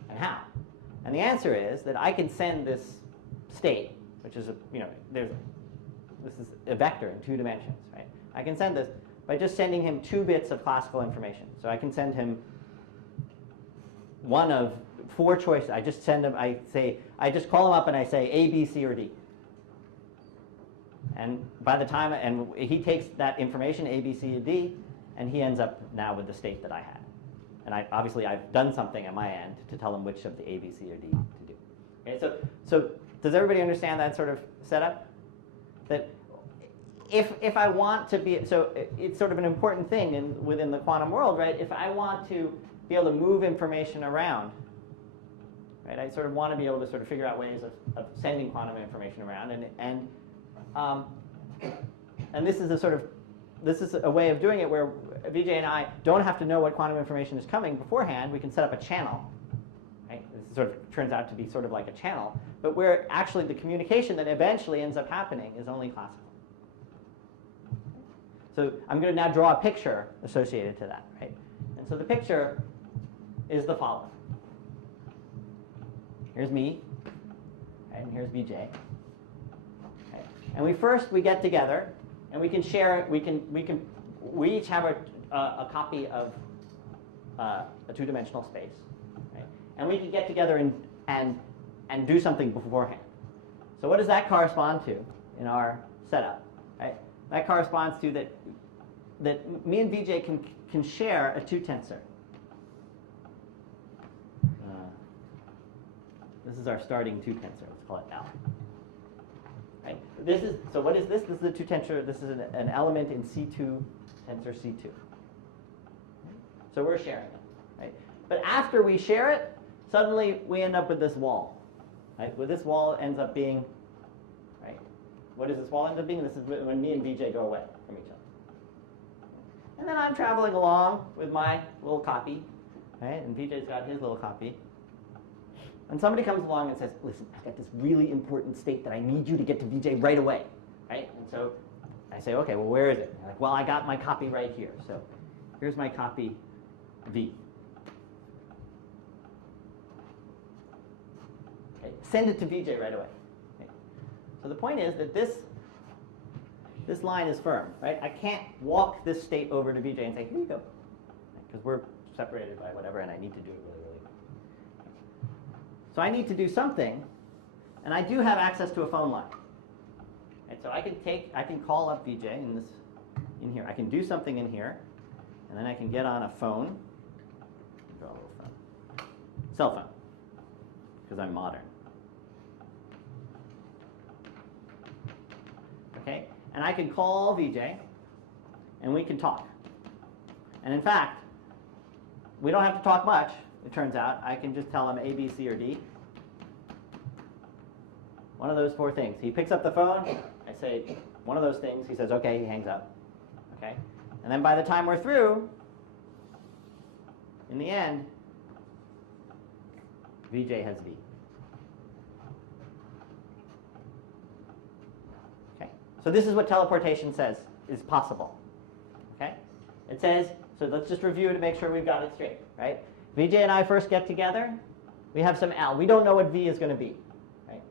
And how? And the answer is that I can send this state, which is this is a vector in 2 dimensions, right? I can send this by just sending him 2 bits of classical information. So I can send him one of 4 choices. I just send him. I just call him up and I say A, B, C, or D. And by the time he takes that information A, B, C, or D, and he ends up now with the state that I had. And obviously I've done something at my end to tell him which of the A, B, C, or D to do. Okay, so does everybody understand that sort of setup? That if I want to be, so it's sort of an important thing within the quantum world, right? If I want to be able to move information around, right? I sort of want to be able to sort of figure out ways of sending quantum information around, and this is a way of doing it where VJ and I don't have to know what quantum information is coming beforehand. We can set up a channel. Right? This sort of turns out to be sort of like a channel, but where actually the communication that eventually ends up happening is only classical. So I'm going to now draw a picture associated to that, right? And so the picture is the following. Here's me, right? And here's VJ. Okay? And we get together, and we can share. We each have a copy of a 2-dimensional space, right? And we can get together and do something beforehand. So what does that correspond to in our setup? Right? That corresponds to that me and VJ can share a 2 tensor. This is our starting 2 tensor. Let's call it L. Right? So what is this? This is a 2 tensor. This is an element in C2 tensor C2. So we're sharing it. Right? But after we share it, suddenly we end up with this wall. Right? Well, this wall ends up being, right? What does this wall end up being? This is when me and VJ go away from each other. And then I'm traveling along with my little copy, right? And VJ's got his little copy. And somebody comes along and says, listen, I've got this really important state that I need you to get to VJ right away, right? And so I say, okay, well, where is it? And they're like, well, I got my copy right here. So here's my copy V. Okay, send it to VJ right away. Okay. So the point is that this line is firm, right? I can't walk this state over to VJ and say, here you go, because we're separated by whatever, and I need to do it really, really quick. So I need to do something, and I do have access to a phone line. Right, so I can call up VJ in here. I can do something in here, and then I can get on a phone. Draw a little phone. Cell phone, because I'm modern. Okay, and I can call VJ, and we can talk. And in fact, we don't have to talk much, it turns out. I can just tell him A, B, C, or D. One of those four things. He picks up the phone, I say one of those things, he says, okay, he hangs up. Okay? And then by the time we're through, in the end, VJ has V. Okay? So this is what teleportation says is possible. Okay? It says, so let's just review to make sure we've got it straight, right? VJ and I first get together, we have some L. We don't know what V is going to be, right?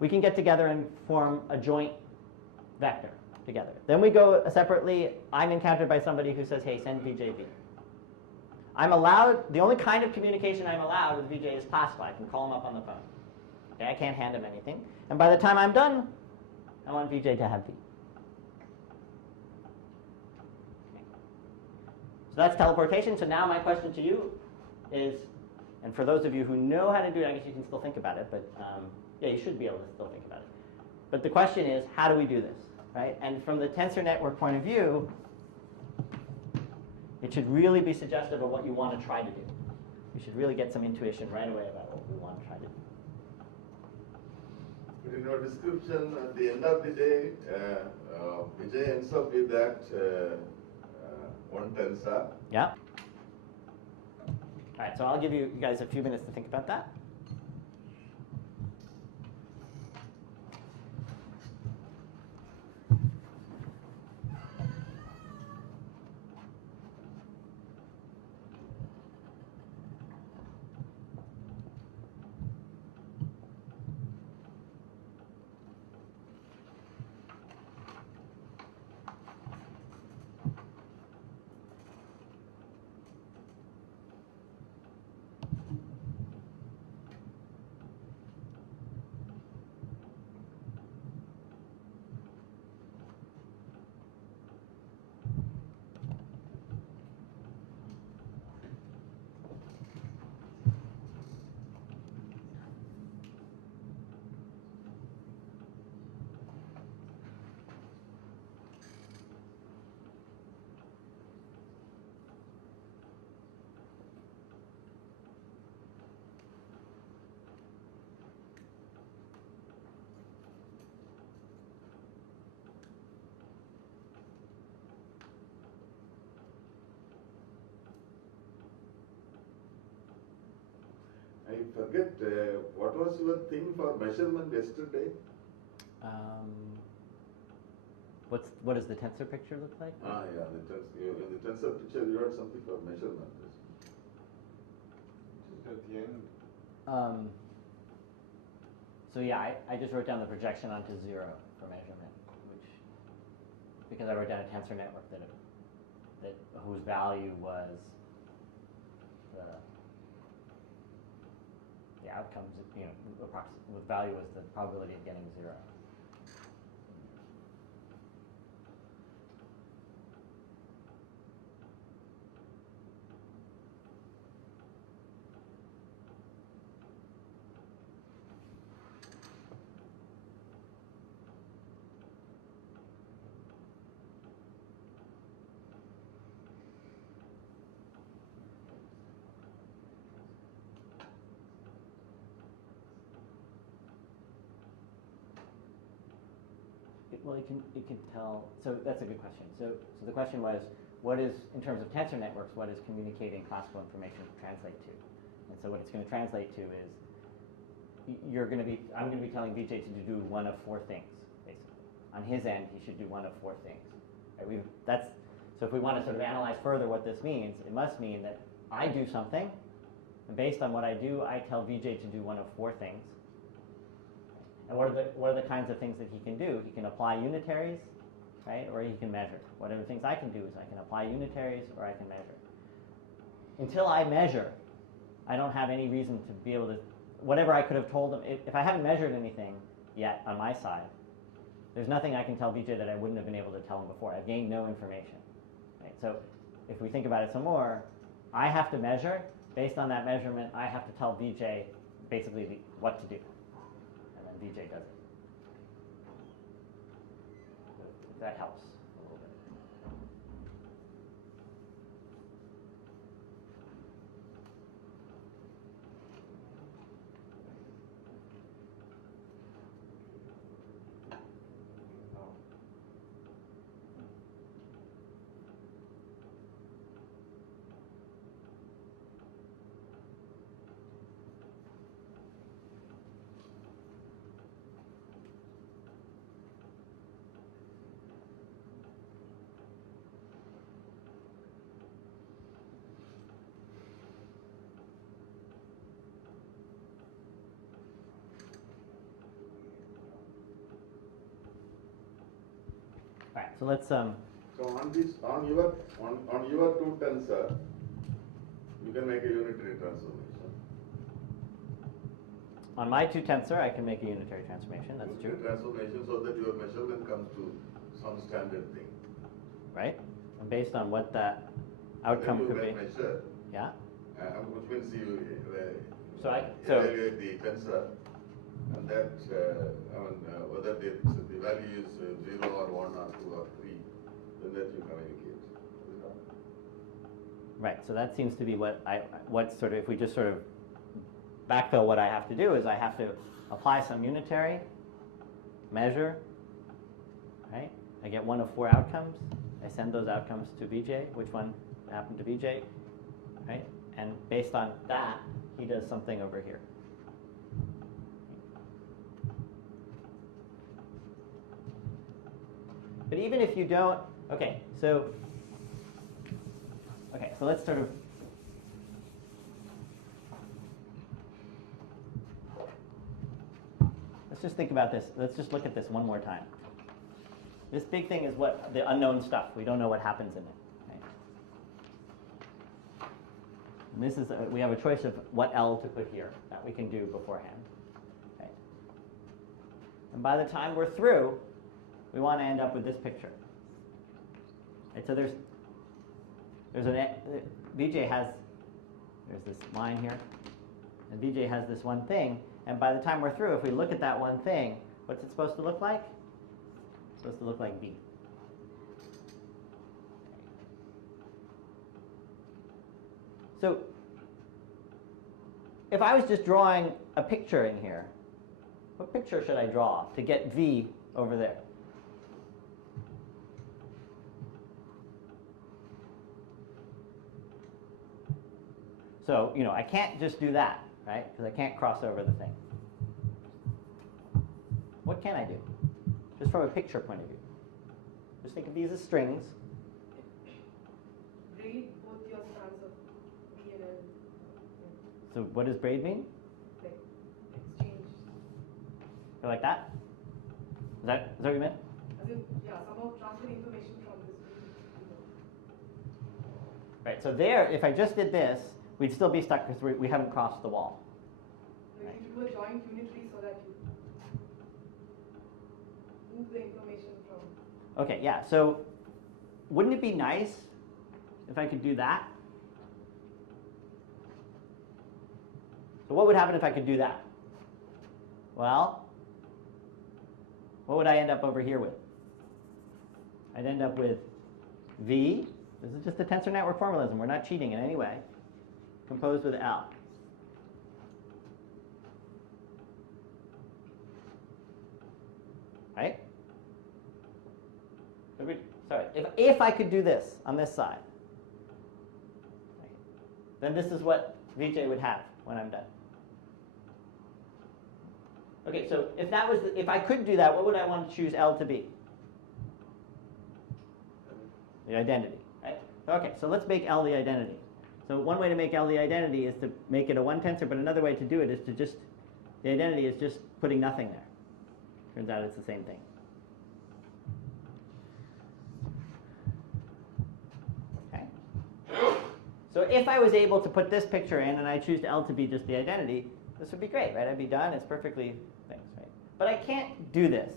We can get together and form a joint vector together. Then we go separately. I'm encountered by somebody who says, hey, send VJ V. I'm allowed, the only kind of communication I'm allowed with VJ is classical. I can call him up on the phone. Okay, I can't hand him anything. And by the time I'm done, I want VJ to have V. Okay. So that's teleportation. So now my question to you is, and for those of you who know how to do it, I guess you can still think about it, but yeah, you should be able to still think about it. But the question is, how do we do this, right? And from the tensor network point of view, it should really be suggestive of what you want to try to do. You should really get some intuition right away about what we want to try to do. But in your description, at the end of the day, Vijay ends up with that one tensor. Yeah. All right, so I'll give you guys a few minutes to think about that. I forget, what was your thing for measurement yesterday? What does the tensor picture look like? Yeah, in the tensor picture you had something for measurement. Just at the end. So yeah, I just wrote down the projection onto 0 for measurement, because I wrote down a tensor network whose value was the outcomes, with value was the probability of getting 0. Well, it can tell. So that's a good question. So the question was, what is, in terms of tensor networks, what is communicating classical information translate to? And so what it's going to translate to is, I'm going to be telling VJ to do one of 4 things, basically. On his end, he should do one of 4 things. Right? So if we want to sort of analyze further what this means, it must mean that I do something, and based on what I do, I tell VJ to do one of 4 things. And what are the kinds of things that he can do? He can apply unitaries, right? Or he can measure. Whatever things I can do is I can apply unitaries or I can measure. Until I measure, I don't have any reason to be able to, whatever I could have told him, if I haven't measured anything yet on my side, there's nothing I can tell VJ that I wouldn't have been able to tell him before. I've gained no information. Right? So if we think about it some more, I have to measure. Based on that measurement, I have to tell VJ basically what to do. And then VJ does it. If that helps a little bit. All right, so let's So on your two tensor, you can make a unitary transformation. on my 2 tensor, I can make a unitary transformation. That's Unitary true, transformation so that your measurement comes to some standard thing. right? And based on what that outcome Then could you be. can measure, Yeah. which means you So evaluate the tensor, and that whether the value is 0 or 1 or 2 or 3, then that you communicate. Right, so that seems to be what sort of, if we just sort of backfill, what I have to do is I have to apply some unitary, measure, right? I get one of 4 outcomes. I send those outcomes to VJ, which one happened to VJ, right? And based on that, he does something over here. But even if you don't, okay, so let's sort of, let's just think about this. Let's just look at this one more time. This big thing is what the unknown stuff. We don't know what happens in it. Right? And this is we have a choice of what L to put here that we can do beforehand. Right? And by the time we're through, we want to end up with this picture. Right? So there's VJ has, there's this line here, and VJ has this one thing, and by the time we're through, if we look at that one thing, what's it supposed to look like? It's supposed to look like V. So if I was just drawing a picture in here, what picture should I draw to get V over there? So, I can't just do that, right? Because I can't cross over the thing. What can I do? Just from a picture point of view. Just think of these as strings. Braid both your strands of B and L. So what does braid mean? Like exchange. Like that? Is that what you meant? As in, somehow transfer information from this to Right, so there, if I just did this, we'd still be stuck because we haven't crossed the wall. Like you do a joint unitary so that you move the information from. Okay, yeah, so wouldn't it be nice if I could do that? So what would happen if I could do that? Well, what would I end up over here with? I'd end up with V, this is just a tensor network formalism, we're not cheating in any way, composed with L. Right? Sorry, if I could do this on this side, right, then this is what VJ would have when I'm done. Okay, so if I could do that, what would I want to choose L to be? The identity, right? Okay, so let's make L the identity. So one way to make L the identity is to make it a 1 tensor, but another way to do it is to just, the identity is just putting nothing there. Turns out it's the same thing. So if I was able to put this picture in and I choose L to be just the identity, this would be great, right? I'd be done. It's perfectly things, right? But I can't do this.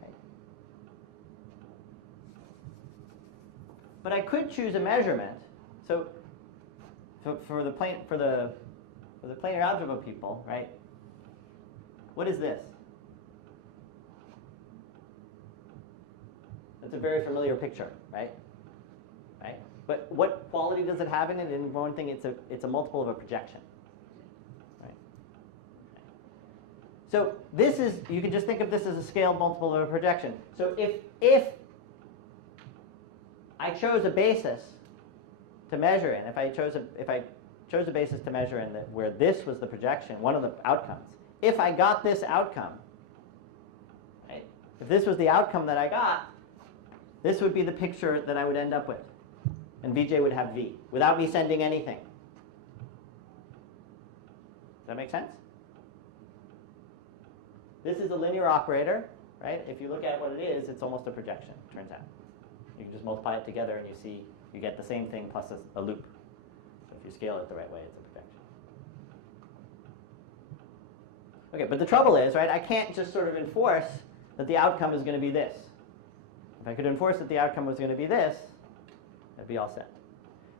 Right? But I could choose a measurement. So for the planar algebra people, right? What is this? It's a very familiar picture, right? Right? But what quality does it have in it? In one thing, it's a multiple of a projection. Right? So this is, you can just think of this as a scaled multiple of a projection. So if I chose a basis to measure in, if I chose a basis to measure in that where this was the projection, one of the outcomes, if I got this outcome, right? If this was the outcome that I got, this would be the picture that I would end up with. And Vj would have V, without me sending anything. Does that make sense? This is a linear operator, right? If you look at what it is, it's almost a projection, turns out. You can just multiply it together and you get the same thing plus a loop. So if you scale it the right way, it's a projection. Okay, but the trouble is, right, I can't just sort of enforce that the outcome is going to be this. If I could enforce that the outcome was going to be this, that'd be all set.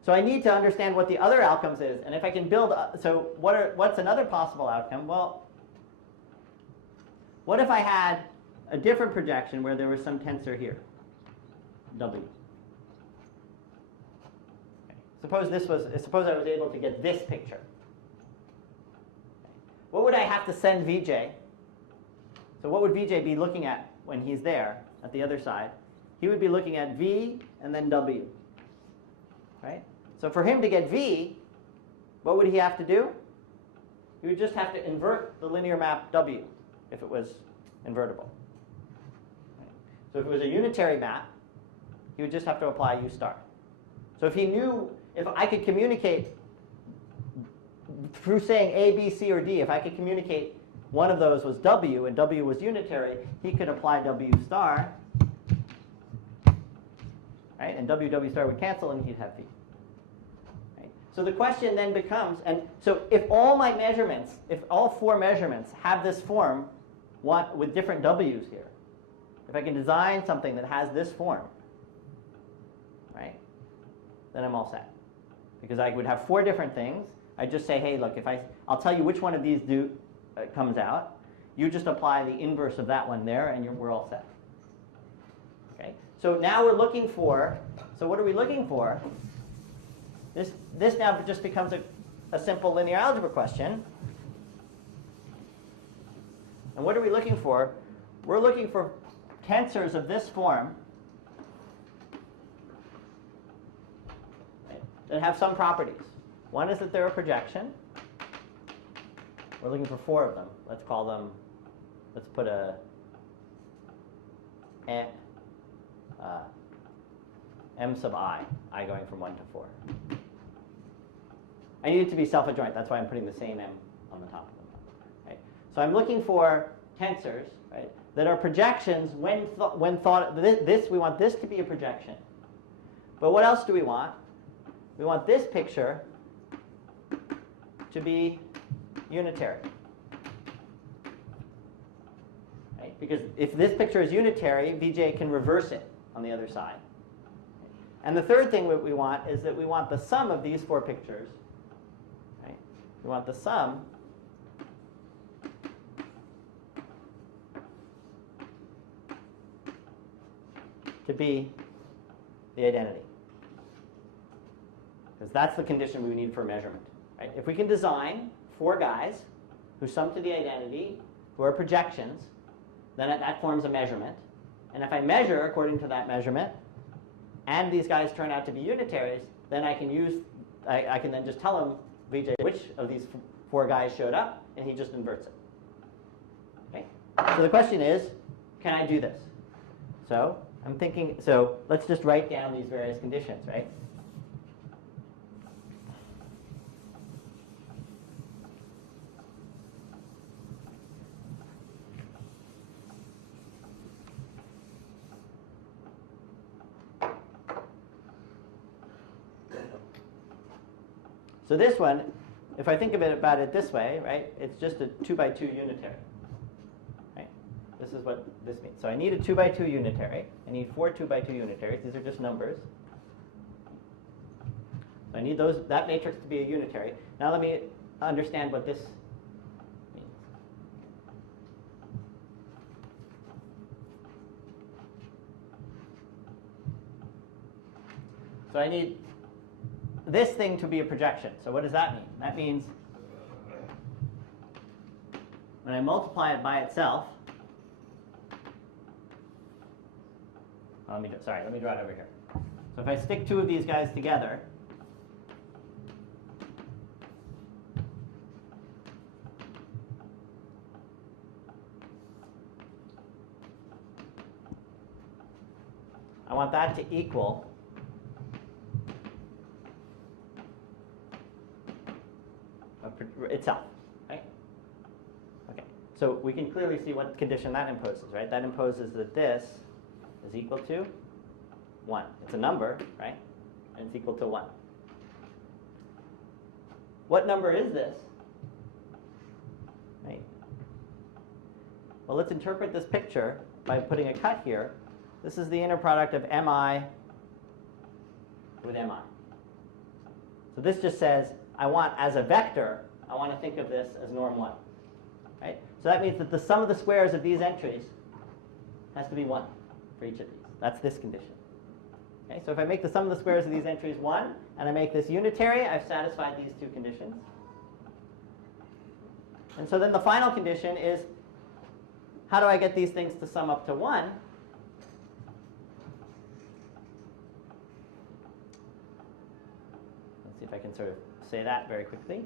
So I need to understand what the other outcomes is. And if I can build, so what's another possible outcome? Well, what if I had a different projection where there was some tensor here, W? Okay. Suppose I was able to get this picture. What would I have to send Vj? So what would Vj be looking at when he's there at the other side? He would be looking at V and then W. Right? So for him to get V, what would he have to do? He would just have to invert the linear map W if it was invertible. Right? So if it was a unitary map, he would just have to apply U star. So if I could communicate through saying A, B, C, or D, if I could communicate one of those was W and W was unitary, he could apply W star. Right? And W star would cancel and he'd have V. Right? So the question then becomes, and so if all my measurements, if all four measurements have this form with different W's here, if I can design something that has this form, right, then I'm all set. Because I would have four different things. I'd just say, hey, look, I'll tell you which one of these comes out. You just apply the inverse of that one there, and we're all set. Okay? So now we're looking for, so what are we looking for? This now just becomes a simple linear algebra question. And what are we looking for? We're looking for tensors of this form that have some properties. One is that they're a projection. We're looking for four of them. Let's call them, let's put m sub I going from 1 to 4. I need it to be self-adjoint. That's why I'm putting the same m on the top of them. Right? So I'm looking for tensors, right, that are projections when thought. We want this to be a projection. But what else do we want? We want this picture to be unitary. Right? Because if this picture is unitary, Vj can reverse it on the other side. And the third thing that we want is that we want the sum of these four pictures. Right? We want the sum to be the identity. Because that's the condition we need for measurement. Right? If we can design four guys who sum to the identity, who are projections, then that forms a measurement. And if I measure according to that measurement, and these guys turn out to be unitaries, then I can then just tell him, Vj, which of these four guys showed up, and he just inverts it. Okay? So the question is, can I do this? So I'm thinking, so let's just write down these various conditions, right? So this one, if I think about it this way, right, it's just a 2 by 2 unitary. Right? This is what this means. So I need a 2 by 2 unitary. I need 4 2 by 2 unitaries. These are just numbers. So I need that matrix to be a unitary. Now let me understand what this means. So I need this thing to be a projection. So what does that mean? That means when I multiply it by itself, let me draw it over here. So if I stick two of these guys together, I want that to equal itself, right? Okay, so we can clearly see what condition that imposes, right? That imposes that this is equal to 1. It's a number, right? And it's equal to 1. What number is this? Right? Well, let's interpret this picture by putting a cut here. This is the inner product of mi with mi. So this just says, I want, as a vector, I want to think of this as norm 1. Right? So that means that the sum of the squares of these entries has to be 1 for each of these. That's this condition. Okay? So if I make the sum of the squares of these entries 1, and I make this unitary, I've satisfied these two conditions. And so then the final condition is, how do I get these things to sum up to 1? Let's see if I can sort of say that very quickly.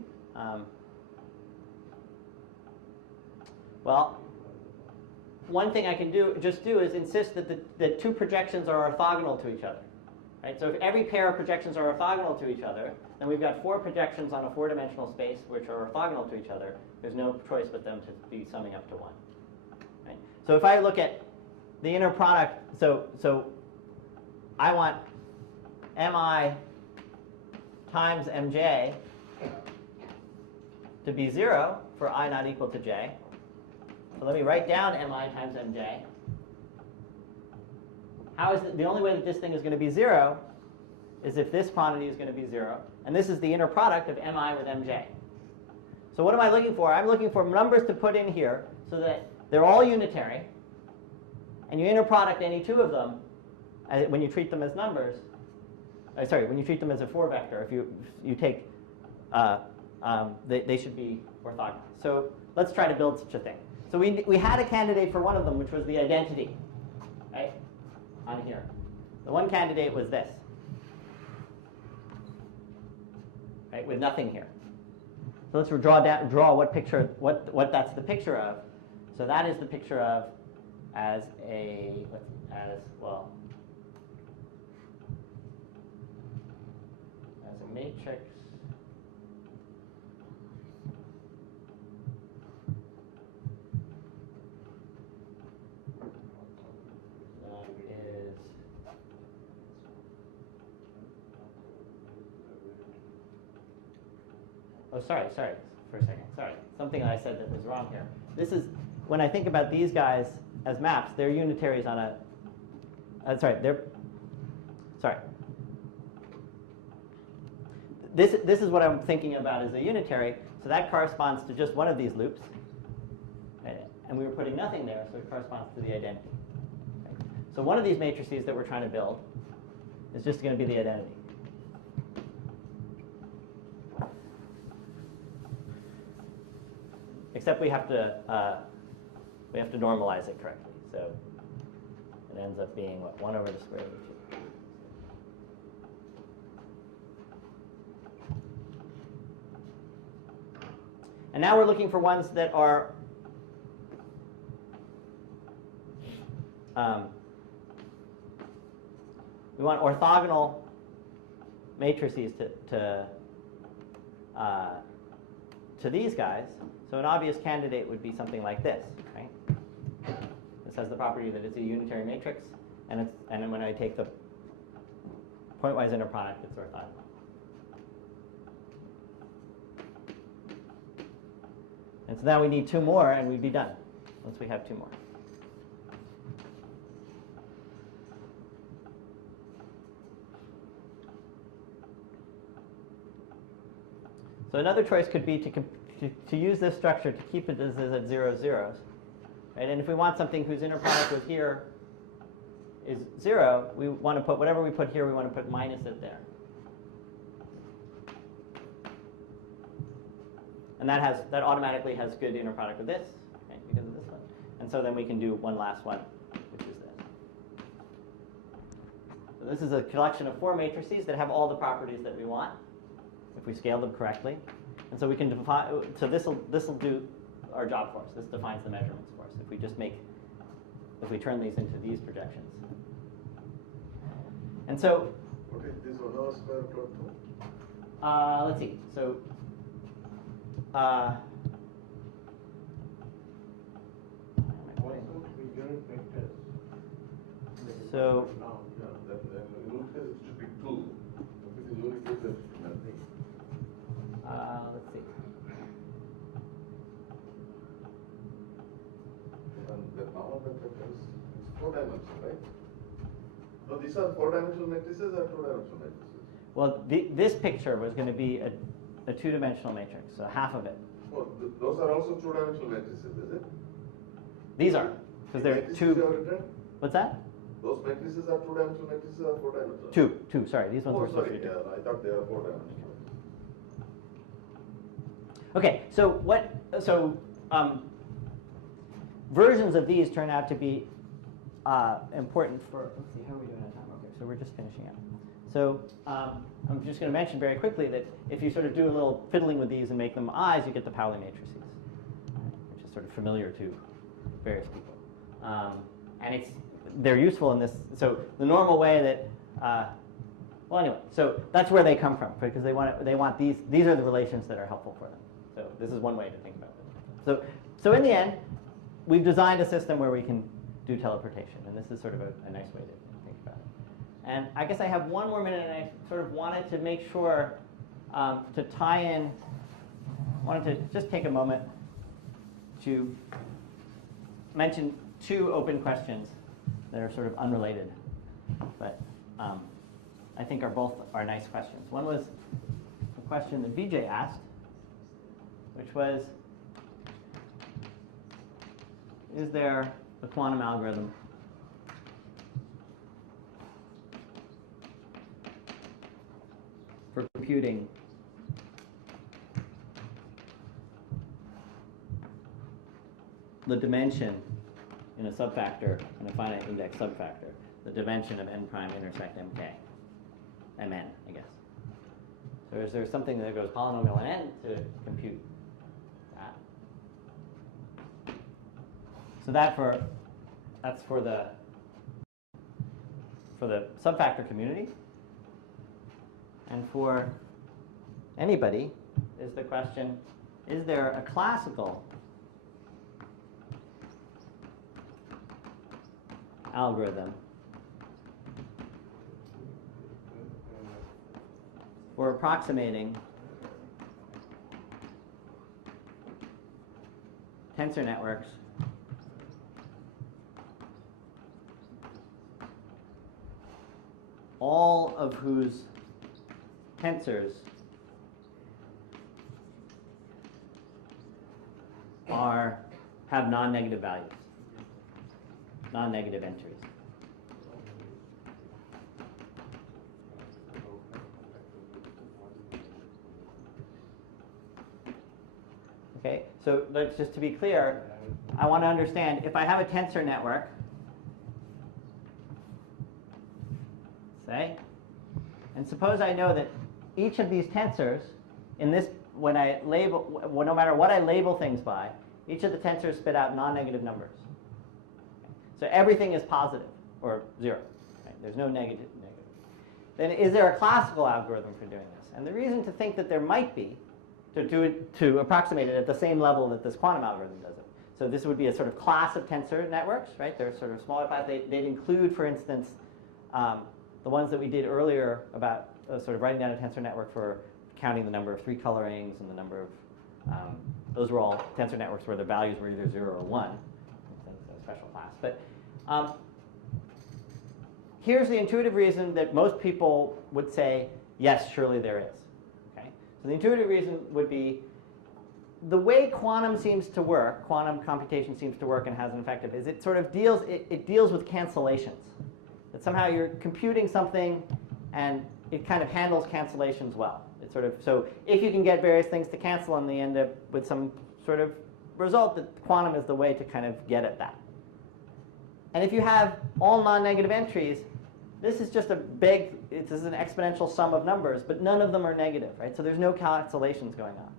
Well, one thing I can do is insist that the two projections are orthogonal to each other. Right? So if every pair of projections are orthogonal to each other, then we've got 4 projections on a 4-dimensional space which are orthogonal to each other. There's no choice but them to be summing up to 1. Right? So if I look at the inner product, so I want mi times mj to be 0 for I not equal to j. So let me write down mi times mj. How is the only way that this thing is going to be 0 is if this quantity is going to be 0. And this is the inner product of mi with mj. So what am I looking for? I'm looking for numbers to put in here so that they're all unitary. And you inner product any two of them when you treat them as numbers. When you treat them as a 4 vector, if you take, they should be orthogonal. So let's try to build such a thing. So we had a candidate for one of them, which was the identity, right, on here. The one candidate was this, right, with nothing here. So let's draw what picture, what that's the picture of. So that is the picture of as a matrix that is sorry for a second. Sorry, something I said that was wrong here. This is, when I think about these guys as maps, they're unitaries on a, This is what I'm thinking about as a unitary, so that corresponds to just one of these loops. Right? And we were putting nothing there, so it corresponds to the identity. Okay? So one of these matrices that we're trying to build is just going to be the identity. Except we have to normalize it correctly. So it ends up being, 1 over the square root of 2. And now we're looking for ones that are we want orthogonal matrices to these guys. So an obvious candidate would be something like this, right? This has the property that it's a unitary matrix, and then when I take the pointwise inner product, it's orthogonal. And so now we need 2 more, and we'd be done once we have 2 more. So another choice could be to use this structure to keep it as at 0, 0s. Right? And if we want something whose inner product with here is 0, we want to put whatever we put here, we want to put minus it there. And that automatically has good inner product with this, right, because of this one. And so then we can do one last one, which is this. So this is a collection of 4 matrices that have all the properties that we want, if we scale them correctly. And so we can define, so this will do our job for us. This defines the measurements for us. If we turn these into these projections. And so, What is this 1 hour square plot to? let's see. So, What about the unit vectors? So, Now, Yeah, then in unit case it should be 2. If it is unit case, there should be nothing. let's see. And the normal vector is 4 dimensional, right? No, these are 4-dimensional matrices or 2-dimensional matrices? Well, this picture was going to be a 2-dimensional matrix, so half of it. Oh, those are also 2-dimensional matrices, is it? These are, because they're Matrices you 2. have written? What's that? Those matrices are 2-dimensional matrices or 4-dimensional? 2. Sorry, these ones Oh, were supposed to sorry, be 2. yeah, I thought they were 4-dimensional. Okay, so versions of these turn out to be important for, let's see, how are we doing on time? Okay, so we're just finishing up. So I'm just going to mention very quickly that if you sort of do a little fiddling with these and make them eyes, you get the Pauli matrices, which is sort of familiar to various people. And they're useful in this. So the normal way that, well, anyway, so that's where they come from, because they want these are the relations that are helpful for them. So this is one way to think about it. So in the end, we've designed a system where we can do teleportation, and this is sort of a nice way to think about it. And I guess I have 1 more minute, and I sort of wanted to make sure to tie in, wanted to just take a moment to mention 2 open questions that are sort of unrelated, but I think are nice questions. One was a question that Vijay asked, which was, is there a quantum algorithm for computing the dimension in a subfactor, in a finite index subfactor, the dimension of n prime intersect mk, mn, I guess. So is there something that goes polynomial in n to compute that? So that's for the subfactor community. And for anybody is the question, is there a classical algorithm for approximating tensor networks all of whose tensors have non-negative values, non-negative entries. Okay, so let's just to be clear, I want to understand if I have a tensor network, say, and suppose I know that each of these tensors in this, when I label, no matter what I label things by, each of the tensors spit out non-negative numbers. So everything is positive or 0. Right? There's no negative. Then is there a classical algorithm for doing this? And the reason to think that there might be, to approximate it at the same level that this quantum algorithm does it. So this would be a sort of class of tensor networks, right? They're sort of smaller class. They'd include, for instance, the ones that we did earlier about sort of writing down a tensor network for counting the number of 3 colorings and the number of Those were all tensor networks where the values were either 0 or 1. It's a special class. But here's the intuitive reason that most people would say, yes, surely there is. Okay? So the intuitive reason would be the way quantum seems to work, quantum computation seems to work and has an effective, is it sort of deals, it deals with cancellations. That somehow you're computing something and it kind of handles cancellations well. It's sort of, so if you can get various things to cancel and they end up with some sort of result, that quantum is the way to kind of get at that. And if you have all non-negative entries, this is just a big, this is an exponential sum of numbers, but none of them are negative, right? So there's no cancellations going on.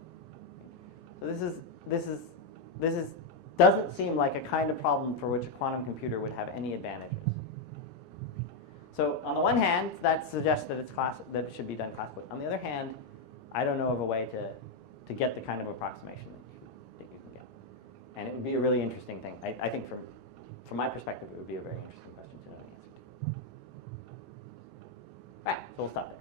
So this doesn't seem like a kind of problem for which a quantum computer would have any advantages. So on the one hand, that suggests that that it should be done classically. On the other hand, I don't know of a way to get the kind of approximation that you can get. And it would be a really interesting thing. I think from my perspective, it would be a very interesting question to know the answer to. All right, so we'll stop there.